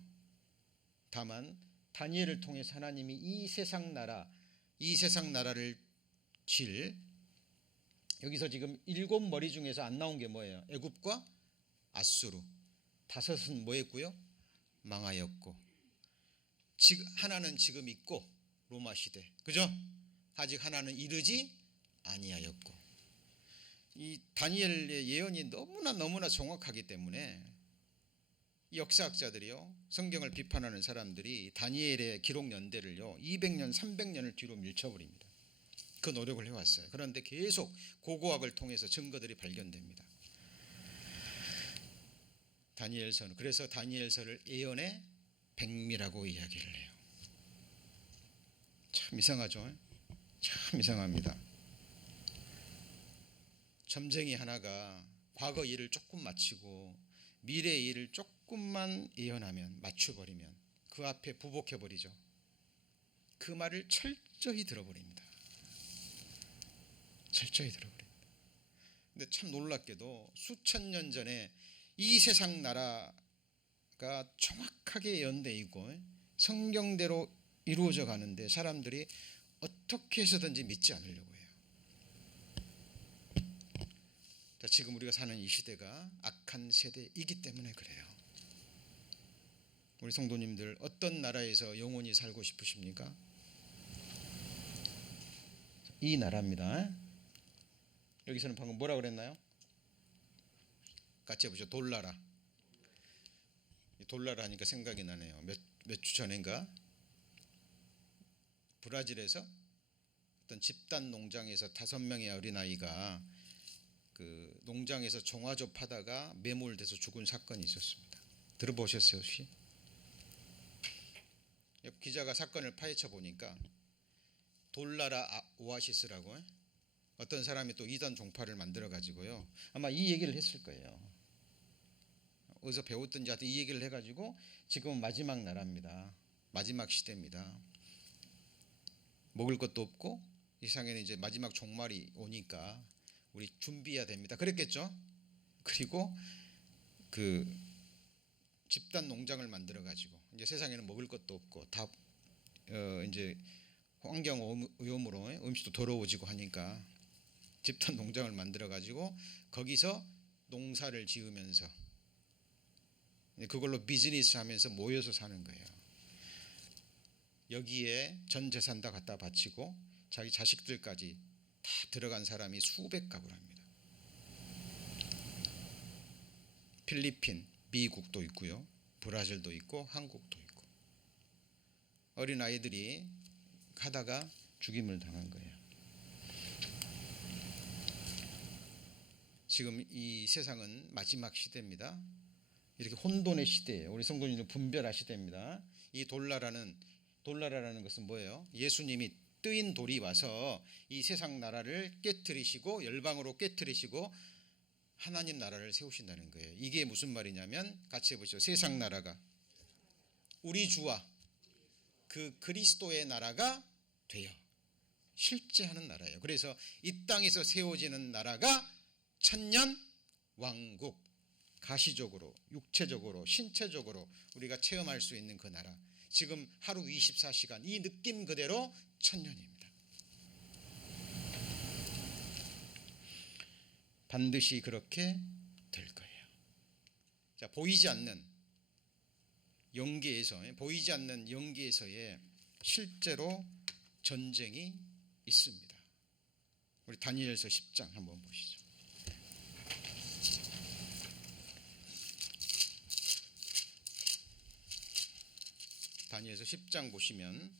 다만 다니엘을 통해서 하나님이 이 세상 나라를 여기서 지금 7머리 중에서 안 나온 게 뭐예요? 애굽과 아수르. 5은 뭐 했고요? 망하였고. 하나는 지금 있고 로마 시대. 그죠? 아직 하나는 이르지 아니하였고. 이 다니엘의 예언이 너무나 정확하기 때문에 역사학자들이요, 성경을 비판하는 사람들이 다니엘의 기록 연대를요 200년, 300년을 뒤로 밀쳐버립니다. 그 노력을 해왔어요. 그런데 계속 고고학을 통해서 증거들이 발견됩니다. 다니엘서는 그래서 다니엘서를 예언의 백미라고 이야기를 해요. 참 이상하죠? 참 이상합니다. 점쟁이 하나가 과거 일을 조금 마치고 미래 일을 조금만 예언하면 맞춰버리면 그 앞에 부복해버리죠. 그 말을 철저히 들어버립니다. 철저히 들어버립니다. 근데 참 놀랍게도 수천 년 전에 이 세상 나라가 정확하게 예언되어 있고 성경대로 이루어져 가는데 사람들이 어떻게 해서든지 믿지 않으려고 해요. 자, 지금 우리가 사는 이 시대가 악한 세대이기 때문에 그래요. 우리 성도님들 어떤 나라에서 영원히 살고 싶으십니까? 이 나라입니다. 여기서는 방금 뭐라 그랬나요? 같이 해보죠. 돌나라. 돌나라 하니까 생각이 나네요. 몇 주 전인가 브라질에서 어떤 집단 농장에서 5명의 어린아이가 그 농장에서 종아조 파다가 매몰돼서 죽은 사건이 있었습니다. 들어보셨어요 혹시? 기자가 사건을 파헤쳐 보니까 돌나라 오아시스라고 어떤 사람이 또 이단 종파를 만들어 가지고요 아마 이 얘기를 했을 거예요. 어디서 배웠든지 하여튼 이 얘기를 해가지고 지금은 마지막 나라입니다. 마지막 시대입니다. 먹을 것도 없고 이 세상에는 이제 마지막 종말이 오니까 우리 준비해야 됩니다. 그랬겠죠? 그리고 그 집단 농장을 만들어 가지고 이제 세상에는 먹을 것도 없고 다 이제 환경 오염으로 음식도 더러워지고 하니까 집단 농장을 만들어 가지고 거기서 농사를 지으면서 그걸로 비즈니스 하면서 모여서 사는 거예요. 여기에 전 재산 다 갖다 바치고 자기 자식들까지 다 들어간 사람이 수백 가구랍니다. 필리핀, 미국도 있고요. 브라질도 있고 한국도 있고. 어린아이들이 하다가 죽임을 당한 거예요. 지금 이 세상은 마지막 시대입니다. 이렇게 혼돈의 시대예요. 우리 성도님들 분별하셔야 됩니다. 이 돌나라라는 것은 뭐예요? 예수님이 뜨인 돌이 와서 이 세상 나라를 깨트리시고 열방으로 깨트리시고 하나님 나라를 세우신다는 거예요. 이게 무슨 말이냐면 같이 해보시죠. 세상 나라가 우리 주와 그 그리스도의 나라가 되어 실제 하는 나라예요. 그래서 이 땅에서 세워지는 나라가 천년 왕국, 가시적으로 육체적으로 신체적으로 우리가 체험할 수 있는 그 나라. 지금 하루 24시간 이 느낌 그대로 천년입니다. 반드시 그렇게 될 거예요. 자, 보이지 않는 연계에서의 실제로 전쟁이 있습니다. 우리 다니엘서 10장 한번 보시죠. 다니엘서 10장 보시면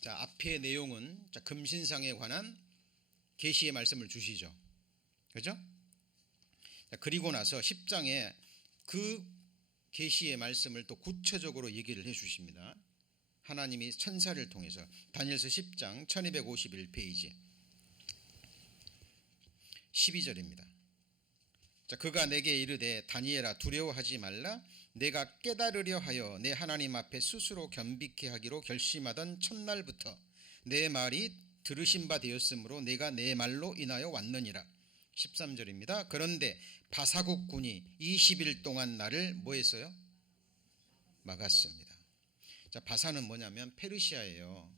자, 앞의 내용은 자, 금신상에 관한 계시의 말씀을 주시죠. 그죠? 자, 그리고 나서 10장에 그 계시의 말씀을 또 구체적으로 얘기를 해 주십니다. 하나님이 천사를 통해서 다니엘서 10장 1251페이지 12절입니다. 자, 그가 내게 이르되 다니엘아 두려워하지 말라. 내가 깨달으려 하여 내 하나님 앞에 스스로 겸비케 하기로 결심하던 첫날부터 내 말이 들으신 바 되었으므로 내가 내 말로 인하여 왔느니라. 13절입니다. 그런데 바사국 군이 20일 동안 나를 뭐 했어요? 막았습니다. 자, 바사는 뭐냐면 페르시아예요.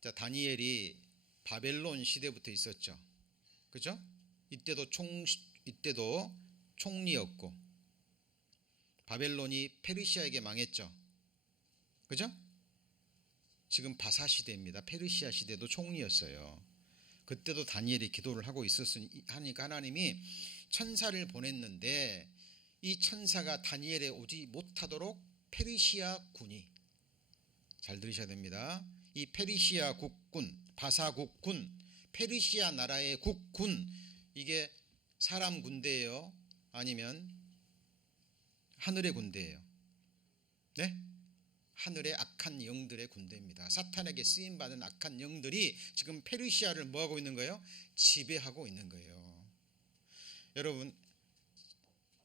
자, 다니엘이 바벨론 시대부터 있었죠. 그죠? 이때도 총리였고 바벨론이 페르시아에게 망했죠. 그죠? 지금 바사 시대입니다. 페르시아 시대도 총리였어요. 그때도 다니엘이 기도를 하고 있었으니 하니까 하나님이 천사를 보냈는데 이 천사가 다니엘에 오지 못하도록 페르시아 군이, 잘 들으셔야 됩니다. 이 페르시아 국군, 바사 국군, 페르시아 나라의 국군, 이게 사람 군대예요? 아니면 하늘의 군대예요? 네? 하늘의 악한 영들의 군대입니다. 사탄에게 쓰임 받은 악한 영들이 지금 페르시아를 뭐하고 있는 거예요? 지배하고 있는 거예요. 여러분,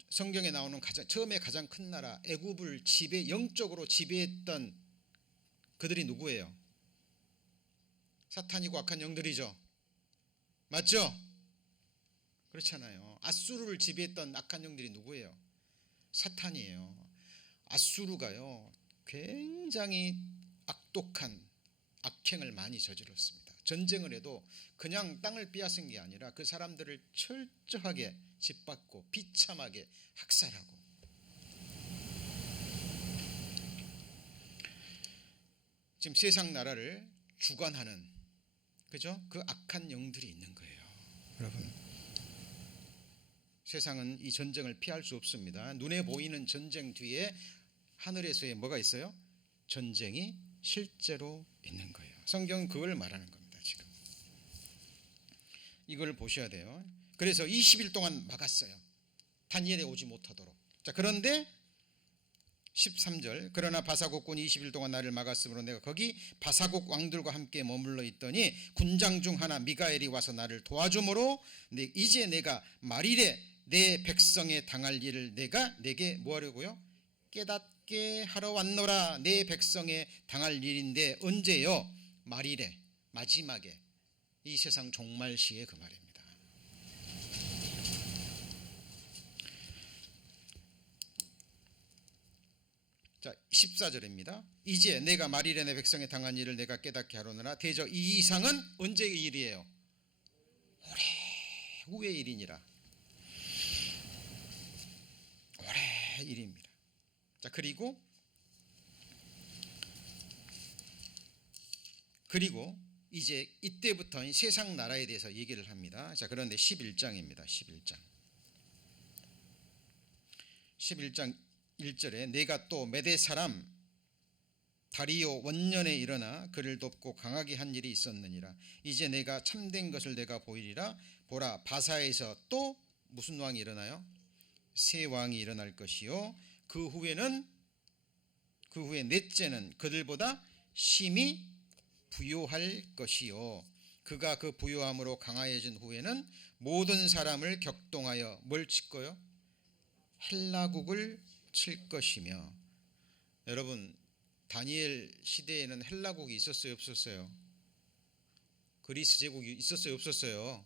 성경에 나오는 처음에 가장 큰 나라 애굽을 영적으로 지배했던 그들이 누구예요? 사탄이고 악한 영들이죠. 맞죠? 그렇잖아요. 아수르를 지배했던 악한 영들이 누구예요? 사탄이에요. 아수르가요 굉장히 악독한 악행을 많이 저질렀습니다. 전쟁을 해도 그냥 땅을 빼앗은 게 아니라 그 사람들을 철저하게 짓밟고 비참하게 학살하고, 지금 세상 나라를 주관하는, 그죠? 그 악한 영들이 있는 거예요. 여러분, 세상은 이 전쟁을 피할 수 없습니다. 눈에 보이는 전쟁 뒤에 하늘에서의 뭐가 있어요? 전쟁이 실제로 있는 거예요. 성경은 그걸 말하는 겁니다. 지금 이걸 보셔야 돼요. 그래서 20일 동안 막았어요. 다니엘에 오지 못하도록. 자, 그런데 13절, 그러나 바사국군이 20일 동안 나를 막았으므로 내가 거기 바사국 왕들과 함께 머물러 있더니 군장 중 하나 미가엘이 와서 나를 도와주므로 이제 내가 말일에 내 백성에 당할 일을 내가 내게 뭐 하려고요? 깨닫게 하러 왔노라. 내 백성에 당할 일인데 언제요? 말일에, 마지막에, 이 세상 종말 시에 그 말입니다. 자, 14절입니다. 이제 내가 말일에 내 백성에 당한 일을 내가 깨닫게 하려느라. 대저 이 이상은 언제의 일이에요? 오래 후의 일이니라. 오래 일입니다. 자, 그리고 이제 이때부터 세상 나라에 대해서 얘기를 합니다. 자, 그런데 11장입니다. 11장 1절에 내가 또 메대 사람 다리오 원년에 일어나 그를 돕고 강하게 한 일이 있었느니라. 이제 내가 참된 것을 내가 보이리라. 보라, 바사에서 또 무슨 왕이 일어나요? 새 왕이 일어날 것이요. 그 후에 넷째는 그들보다 심히 부요할 것이요. 그가 그 부요함으로 강하여진 후에는 모든 사람을 격동하여 뭘 칠 거요? 헬라국을 칠 것이며. 여러분, 다니엘 시대에는 헬라국이 있었어요, 없었어요? 그리스 제국이 있었어요, 없었어요?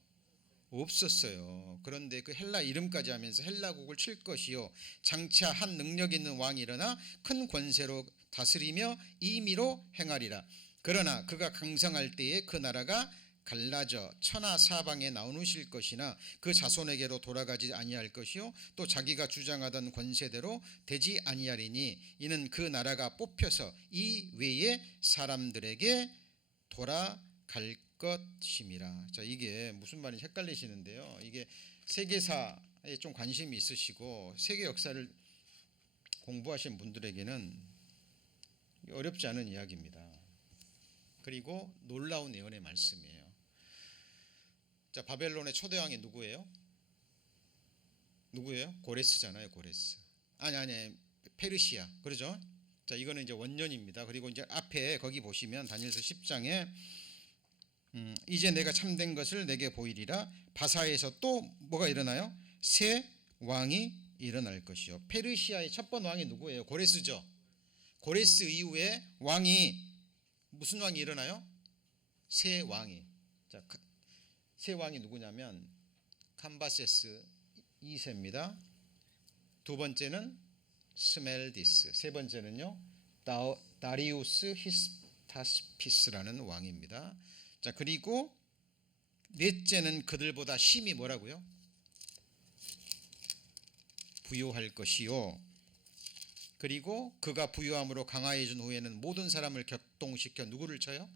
없었어요. 그런데 그 헬라 이름까지 하면서 헬라국을 칠 것이요. 장차 한 능력 있는 왕이 일어나 큰 권세로 다스리며 임의로 행하리라. 그러나 그가 강성할 때에 그 나라가 갈라져 천하 사방에 나누실 것이나 그 자손에게로 돌아가지 아니할 것이요. 또 자기가 주장하던 권세대로 되지 아니하리니 이는 그 나라가 뽑혀서 이 외의 사람들에게 돌아가리라. 갈 것임이라. 자, 이게 무슨 말인지 헷갈리시는데요. 이게 세계사에 좀 관심이 있으시고 세계 역사를 공부하신 분들에게는 어렵지 않은 이야기입니다. 그리고 놀라운 예언의 말씀이에요. 자, 바벨론의 초대왕이 누구예요? 누구예요? 고레스잖아요. 고레스. 아니 페르시아. 그러죠? 자, 이거는 이제 원년입니다. 그리고 이제 앞에 거기 보시면 다니엘서 10장에 이제 내가 참된 것을 내게 보이리라. 바사에서 또 뭐가 일어나요? 새 왕이 일어날 것이요. 페르시아의 첫 번 왕이 누구예요? 고레스죠. 고레스 이후에 왕이 무슨 왕이 일어나요? 새 왕이. 자, 새 왕이 누구냐면 캄바세스 2세입니다. 두 번째는 스멜디스, 세 번째는요 다리우스 히스타스피스라는 왕입니다. 자, 그리고 넷째는 그들보다 심히 뭐라고요? 부요할 것이요. 그리고 그가 부요함으로 강화해준 후에는 모든 사람을 격동시켜 누구를 쳐요?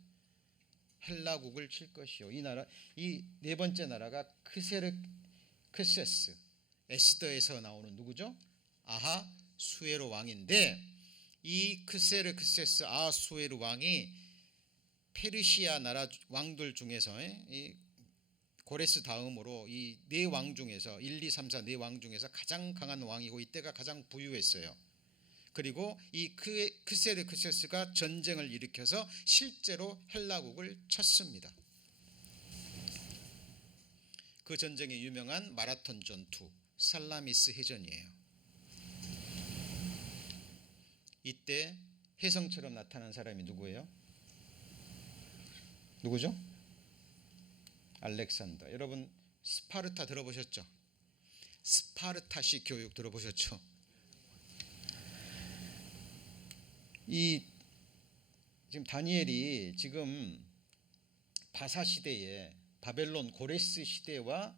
헬라국을 칠 것이요. 이 네 번째 나라가 크세스 에스더에서 나오는 누구죠? 아하수에로 왕인데, 이 크세스 아하수에로 왕이 페르시아 나라 왕들 중에서 이 고레스 다음으로 이 네 왕 중에서 1, 2, 3, 4 네 왕 중에서 가장 강한 왕이고 이때가 가장 부유했어요. 그리고 이 크세스가 전쟁을 일으켜서 실제로 헬라국을 쳤습니다. 그 전쟁의 유명한 마라톤 전투 살라미스 해전이에요. 이때 혜성처럼 나타난 사람이 누구예요? 누구죠? 알렉산더. 여러분 스파르타 들어보셨죠? 스파르타식 교육 들어보셨죠? 이 지금 다니엘이 지금 바사 시대에 바벨론 고레스 시대와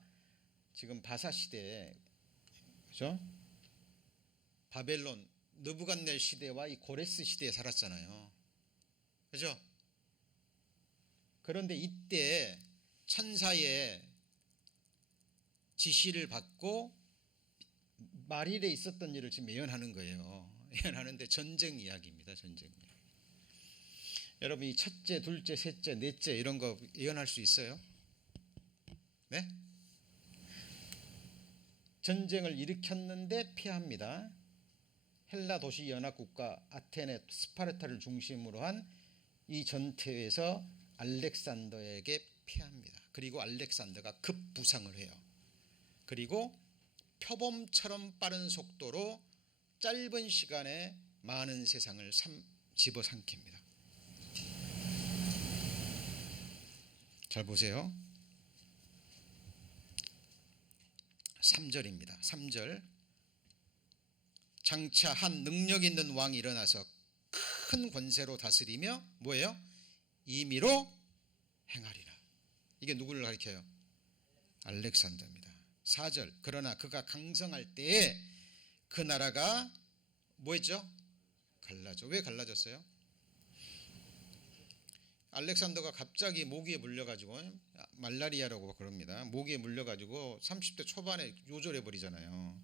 지금 바사 시대에, 그죠? 바벨론 느부갓네 시대와 이 고레스 시대에 살았잖아요. 그죠? 그런데 이때 천사의 지시를 받고 마릴에 있었던 일을 지금 예언하는 거예요. 예언하는데 전쟁 이야기입니다. 전쟁 이야기. 여러분 이 첫째, 둘째, 셋째, 넷째 이런 거 예언할 수 있어요? 네? 전쟁을 일으켰는데 패합니다. 헬라 도시 연합국가 아테네, 스파르타를 중심으로 한 이 전투에서 알렉산더에게 패합니다. 그리고 알렉산더가 급부상을 해요. 그리고 표범처럼 빠른 속도로 짧은 시간에 많은 세상을 집어삼킵니다. 잘 보세요. 3절입니다. 3절. 장차 한 능력 있는 왕이 일어나서 큰 권세로 다스리며 뭐예요? 임의로 행하리라. 이게 누구를 가리켜요? 알렉산더입니다. 4절. 그러나 그가 강성할 때에 그 나라가 뭐였죠? 갈라져. 왜 갈라졌어요? 알렉산더가 갑자기 모기에 물려가지고, 말라리아라고 그럽니다. 모기에 물려가지고 30대 초반에 요절해 버리잖아요.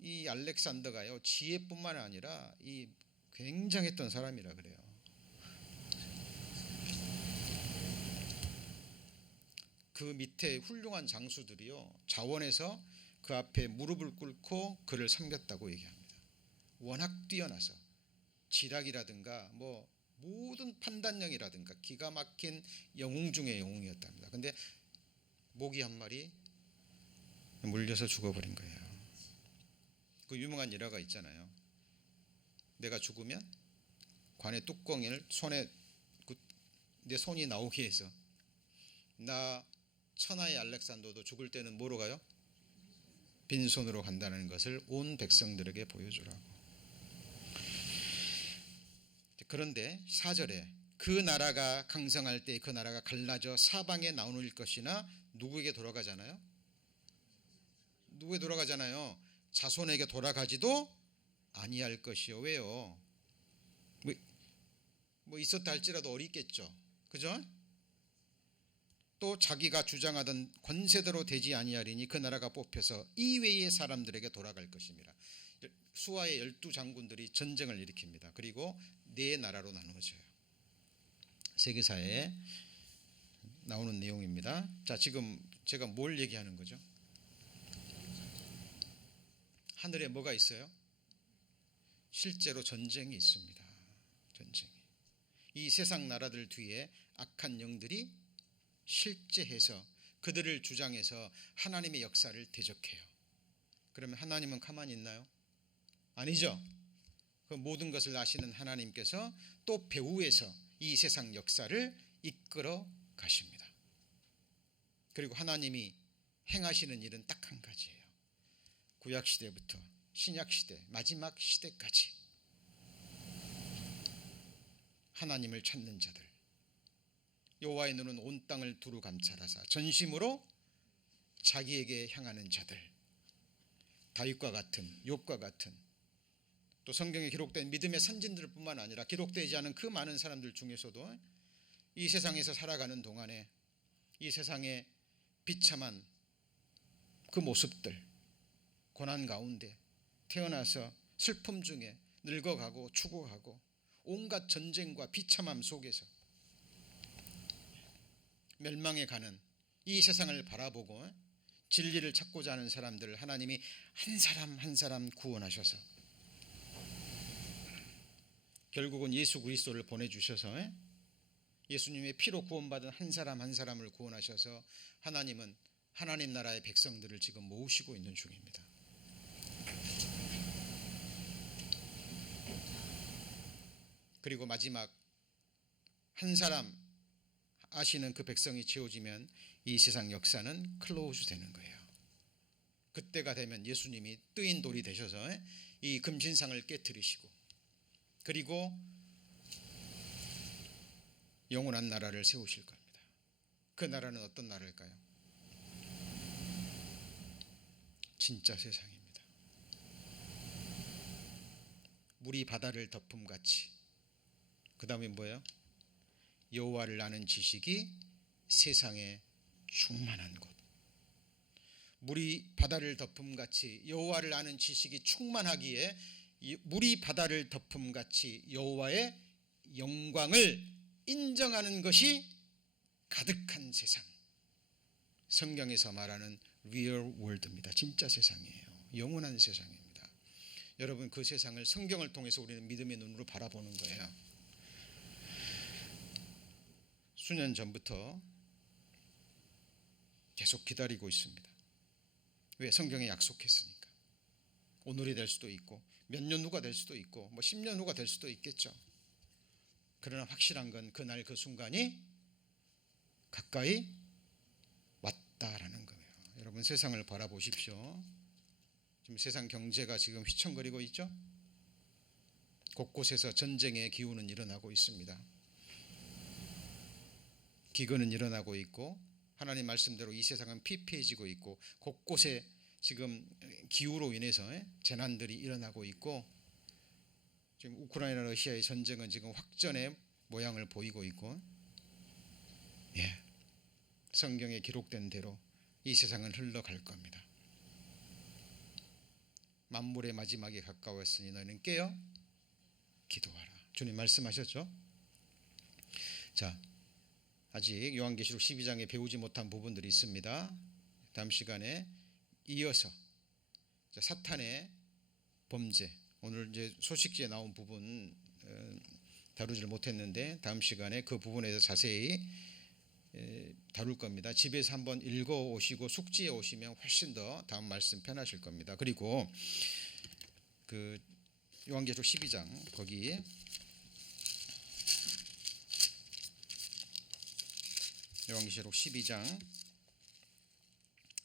이 알렉산더가요 지혜뿐만 아니라 이 굉장했던 사람이라 그래요. 그 밑에 훌륭한 장수들이요 자원해서 그 앞에 무릎을 꿇고 그를 섬겼다고 얘기합니다. 워낙 뛰어나서 지략이라든가 뭐 모든 판단력이라든가 기가 막힌 영웅 중의 영웅이었답니다. 근데 모기 한 마리 물려서 죽어버린 거예요. 그 유명한 일화가 있잖아요. 내가 죽으면 관의 뚜껑을 손에 내 손이 나오게 해서 나 천하의 알렉산더도 죽을 때는 뭐로 가요? 빈손으로 간다는 것을 온 백성들에게 보여주라고. 그런데 4절에 그 나라가 강성할 때 그 나라가 갈라져 사방에 나눌 것이나 누구에게 돌아가잖아요? 누구에게 돌아가잖아요? 자손에게 돌아가지도 아니할 것이요. 왜요? 뭐 있었다 할지라도 어리겠죠. 그죠? 또 자기가 주장하던 권세대로 되지 아니하리니 그 나라가 뽑혀서 이외의 사람들에게 돌아갈 것입니다. 수하의 12장군들이 전쟁을 일으킵니다. 그리고 네 나라로 나누어져요. 세계사에 나오는 내용입니다. 자, 지금 제가 뭘 얘기하는 거죠? 하늘에 뭐가 있어요? 실제로 전쟁이 있습니다. 전쟁이. 이 세상 나라들 뒤에 악한 영들이 실제해서 그들을 주장해서 하나님의 역사를 대적해요. 그러면 하나님은 가만히 있나요? 아니죠. 그 모든 것을 아시는 하나님께서 또 배후에서 이 세상 역사를 이끌어 가십니다. 그리고 하나님이 행하시는 일은 딱 한 가지예요. 구약시대부터 신약시대 마지막 시대까지 하나님을 찾는 자들, 여호와의 눈은 온 땅을 두루 감찰하사 전심으로 자기에게 향하는 자들, 다윗과 같은 욥과 같은 또 성경에 기록된 믿음의 선진들 뿐만 아니라 기록되지 않은 그 많은 사람들 중에서도 이 세상에서 살아가는 동안에 이 세상의 비참한 그 모습들, 고난 가운데 태어나서 슬픔 중에 늙어가고 죽어가고 온갖 전쟁과 비참함 속에서 멸망해 가는 이 세상을 바라보고 진리를 찾고자 하는 사람들을 하나님이 한 사람 한 사람 구원하셔서 결국은 예수 그리스도를 보내주셔서 예수님의 피로 구원받은 한 사람 한 사람을 구원하셔서 하나님은 하나님 나라의 백성들을 지금 모으시고 있는 중입니다. 그리고 마지막 한 사람 아시는 그 백성이 채워지면 이 세상 역사는 클로즈 되는 거예요. 그때가 되면 예수님이 뜨인 돌이 되셔서 이 금신상을 깨뜨리시고 그리고 영원한 나라를 세우실 겁니다. 그 나라는 어떤 나라일까요? 진짜 세상입니다. 물이 바다를 덮음같이. 그 다음에 뭐예요? 여호와를 아는 지식이 세상에 충만한 곳. 물이 바다를 덮음같이 여호와를 아는 지식이 충만하기에 물이 바다를 덮음같이 여호와의 영광을 인정하는 것이 가득한 세상. 성경에서 말하는 real world입니다. 진짜 세상이에요. 영원한 세상입니다. 여러분, 그 세상을 성경을 통해서 우리는 믿음의 눈으로 바라보는 거예요. 수년 전부터 계속 기다리고 있습니다. 왜? 성경에 약속했으니까. 오늘이 될 수도 있고 몇 년 후가 될 수도 있고 뭐 10년 후가 될 수도 있겠죠. 그러나 확실한 건 그날 그 순간이 가까이 왔다라는 거예요. 여러분, 세상을 바라보십시오. 지금 세상 경제가 지금 휘청거리고 있죠. 곳곳에서 전쟁의 기운은 일어나고 있습니다. 기근은 일어나고 있고 하나님 말씀대로 이 세상은 피폐해지고 있고 곳곳에 지금 기후로 인해서 재난들이 일어나고 있고 지금 우크라이나 러시아의 전쟁은 지금 확전의 모양을 보이고 있고 성경에 기록된 대로 이 세상은 흘러갈 겁니다. 만물의 마지막에 가까웠으니 너희는 깨어 기도하라. 주님 말씀하셨죠? 자, 아직 요한계시록 12장에 배우지 못한 부분들이 있습니다. 다음 시간에 이어서 사탄의 범죄, 오늘 이제 소식지에 나온 부분 다루지를 못했는데 다음 시간에 그 부분에서 자세히 다룰 겁니다. 집에서 한번 읽어 오시고 숙지해 오시면 훨씬 더 다음 말씀 편하실 겁니다. 그리고 그 요한계시록 12장 거기 요한계시록 12장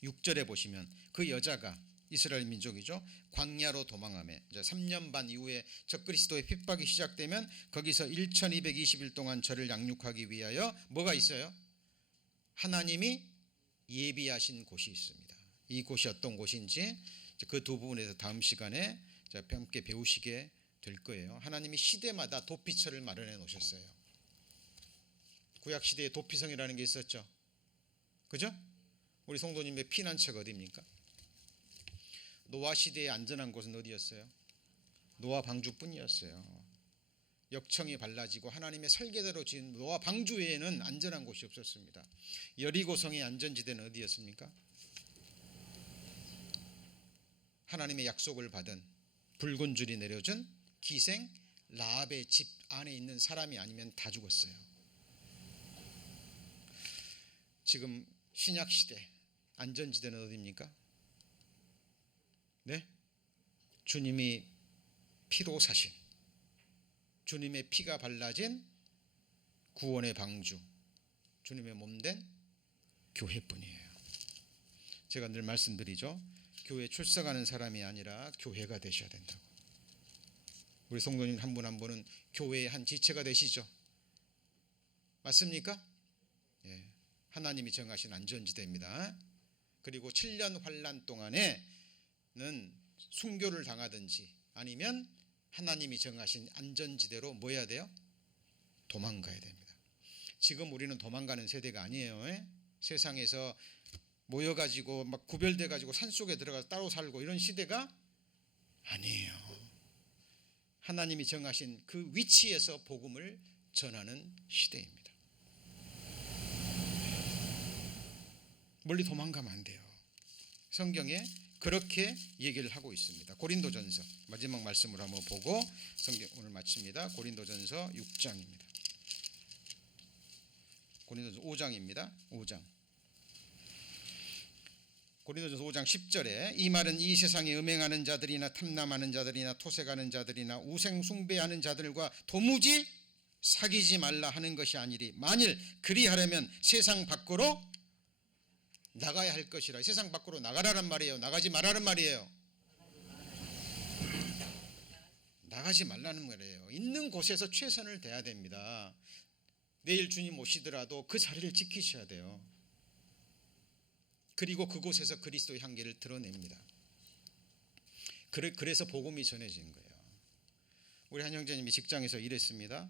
6절에 보시면 그 여자가 이스라엘 민족이죠. 광야로 도망하며 이제 3년 반 이후에 적그리스도의 핍박이 시작되면 거기서 1220일 동안 저를 양육하기 위하여 뭐가 있어요? 하나님이 예비하신 곳이 있습니다. 이 곳이 어떤 곳인지 그 두 부분에서 다음 시간에 함께 배우시게 될 거예요. 하나님이 시대마다 도피처를 마련해 놓으셨어요. 구약 시대에 도피성이라는 게 있었죠. 그죠? 우리 성도님의 피난처가 어디입니까? 노아 시대의 안전한 곳은 어디였어요? 노아 방주뿐이었어요. 역청이 발라지고 하나님의 설계대로 지은 노아 방주 외에는 안전한 곳이 없었습니다. 여리고성의 안전지대는 어디였습니까? 하나님의 약속을 받은 붉은 줄이 내려준 기생 라합의 집 안에 있는 사람이 아니면 다 죽었어요. 지금 신약 시대 안전지대는 어디입니까? 네? 주님이 피로 사신, 주님의 피가 발라진 구원의 방주, 주님의 몸된 교회뿐이에요. 제가 늘 말씀드리죠. 교회 출석하는 사람이 아니라 교회가 되셔야 된다고. 우리 성도님 한 분 한 분은 교회의 한 지체가 되시죠. 맞습니까? 예, 하나님이 정하신 안전지대입니다. 그리고 7년 환난 동안에는 순교를 당하든지 아니면 하나님이 정하신 안전지대로 뭐 해야 돼요? 도망가야 됩니다. 지금 우리는 도망가는 세대가 아니에요. 세상에서 모여가지고 막 구별돼가지고 산속에 들어가서 따로 살고 이런 시대가 아니에요. 하나님이 정하신 그 위치에서 복음을 전하는 시대입니다. 멀리 도망가면 안 돼요. 성경에 그렇게 얘기를 하고 있습니다. 고린도전서 마지막 말씀으로 한번 보고 성경 오늘 마칩니다. 고린도전서 6장입니다. 고린도전서 5장입니다. 5장. 고린도전서 5장 10절에 이 말은 이 세상에 음행하는 자들이나 탐남하는 자들이나 토색하는 자들이나 우생 숭배하는 자들과 도무지 사귀지 말라 하는 것이 아니리 만일 그리하려면 세상 밖으로 나가야 할 것이라. 세상 밖으로 나가라란 말이에요. 나가지 말라는 말이에요. 나가지 말라는 말이에요. 있는 곳에서 최선을 다해야 됩니다. 내일 주님 오시더라도 그 자리를 지키셔야 돼요. 그리고 그곳에서 그리스도의 향기를 드러냅니다. 그래서 복음이 전해진 거예요. 우리 한 형제님이 직장에서 일했습니다.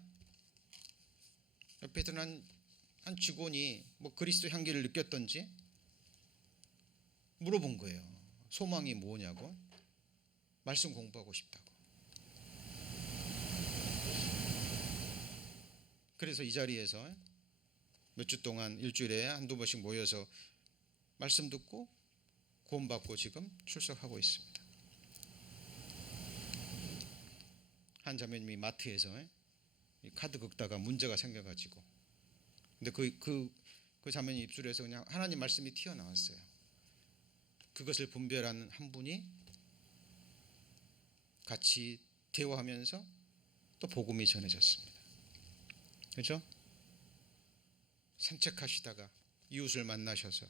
옆에 있던 한 직원이 뭐 그리스도 향기를 느꼈던지 물어본 거예요. 소망이 뭐냐고. 말씀 공부하고 싶다고. 그래서 이 자리에서 몇 주 동안 일주일에 한두 번씩 모여서 말씀 듣고 구원받고 지금 출석하고 있습니다. 한 자매님이 마트에서 카드 긁다가 문제가 생겨가지고 근데 그 자매님 입술에서 그냥 하나님 말씀이 튀어나왔어요. 그것을 분별하는 한 분이 같이 대화하면서 또 복음이 전해졌습니다. 그렇죠? 산책하시다가 이웃을 만나셔서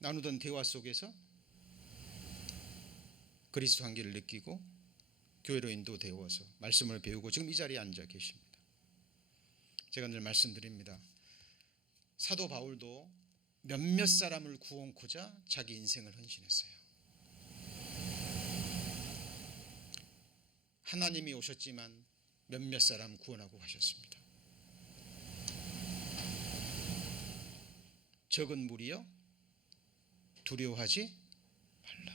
나누던 대화 속에서 그리스도 향기를 느끼고 교회로 인도되어서 말씀을 배우고 지금 이 자리에 앉아 계십니다. 제가 늘 말씀드립니다. 사도 바울도 몇몇 사람을 구원코자 자기 인생을 헌신했어요. 하나님이 오셨지만 몇몇 사람 구원하고 가셨습니다. 적은 무리여 두려워하지 말라.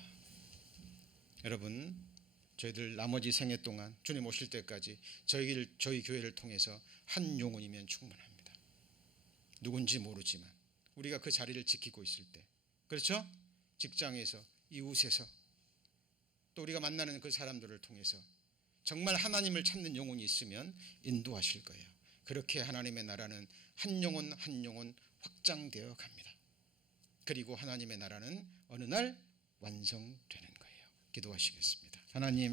여러분, 저희들 나머지 생애 동안 주님 오실 때까지 저희 교회를 통해서 한 영혼이면 충분합니다. 누군지 모르지만 우리가 그 자리를 지키고 있을 때, 그렇죠? 직장에서, 이웃에서, 또 우리가 만나는 그 사람들을 통해서 정말 하나님을 찾는 영혼이 있으면 인도하실 거예요. 그렇게 하나님의 나라는 한 영혼 한 영혼 확장되어 갑니다. 그리고 하나님의 나라는 어느 날 완성되는 거예요. 기도하시겠습니다. 하나님,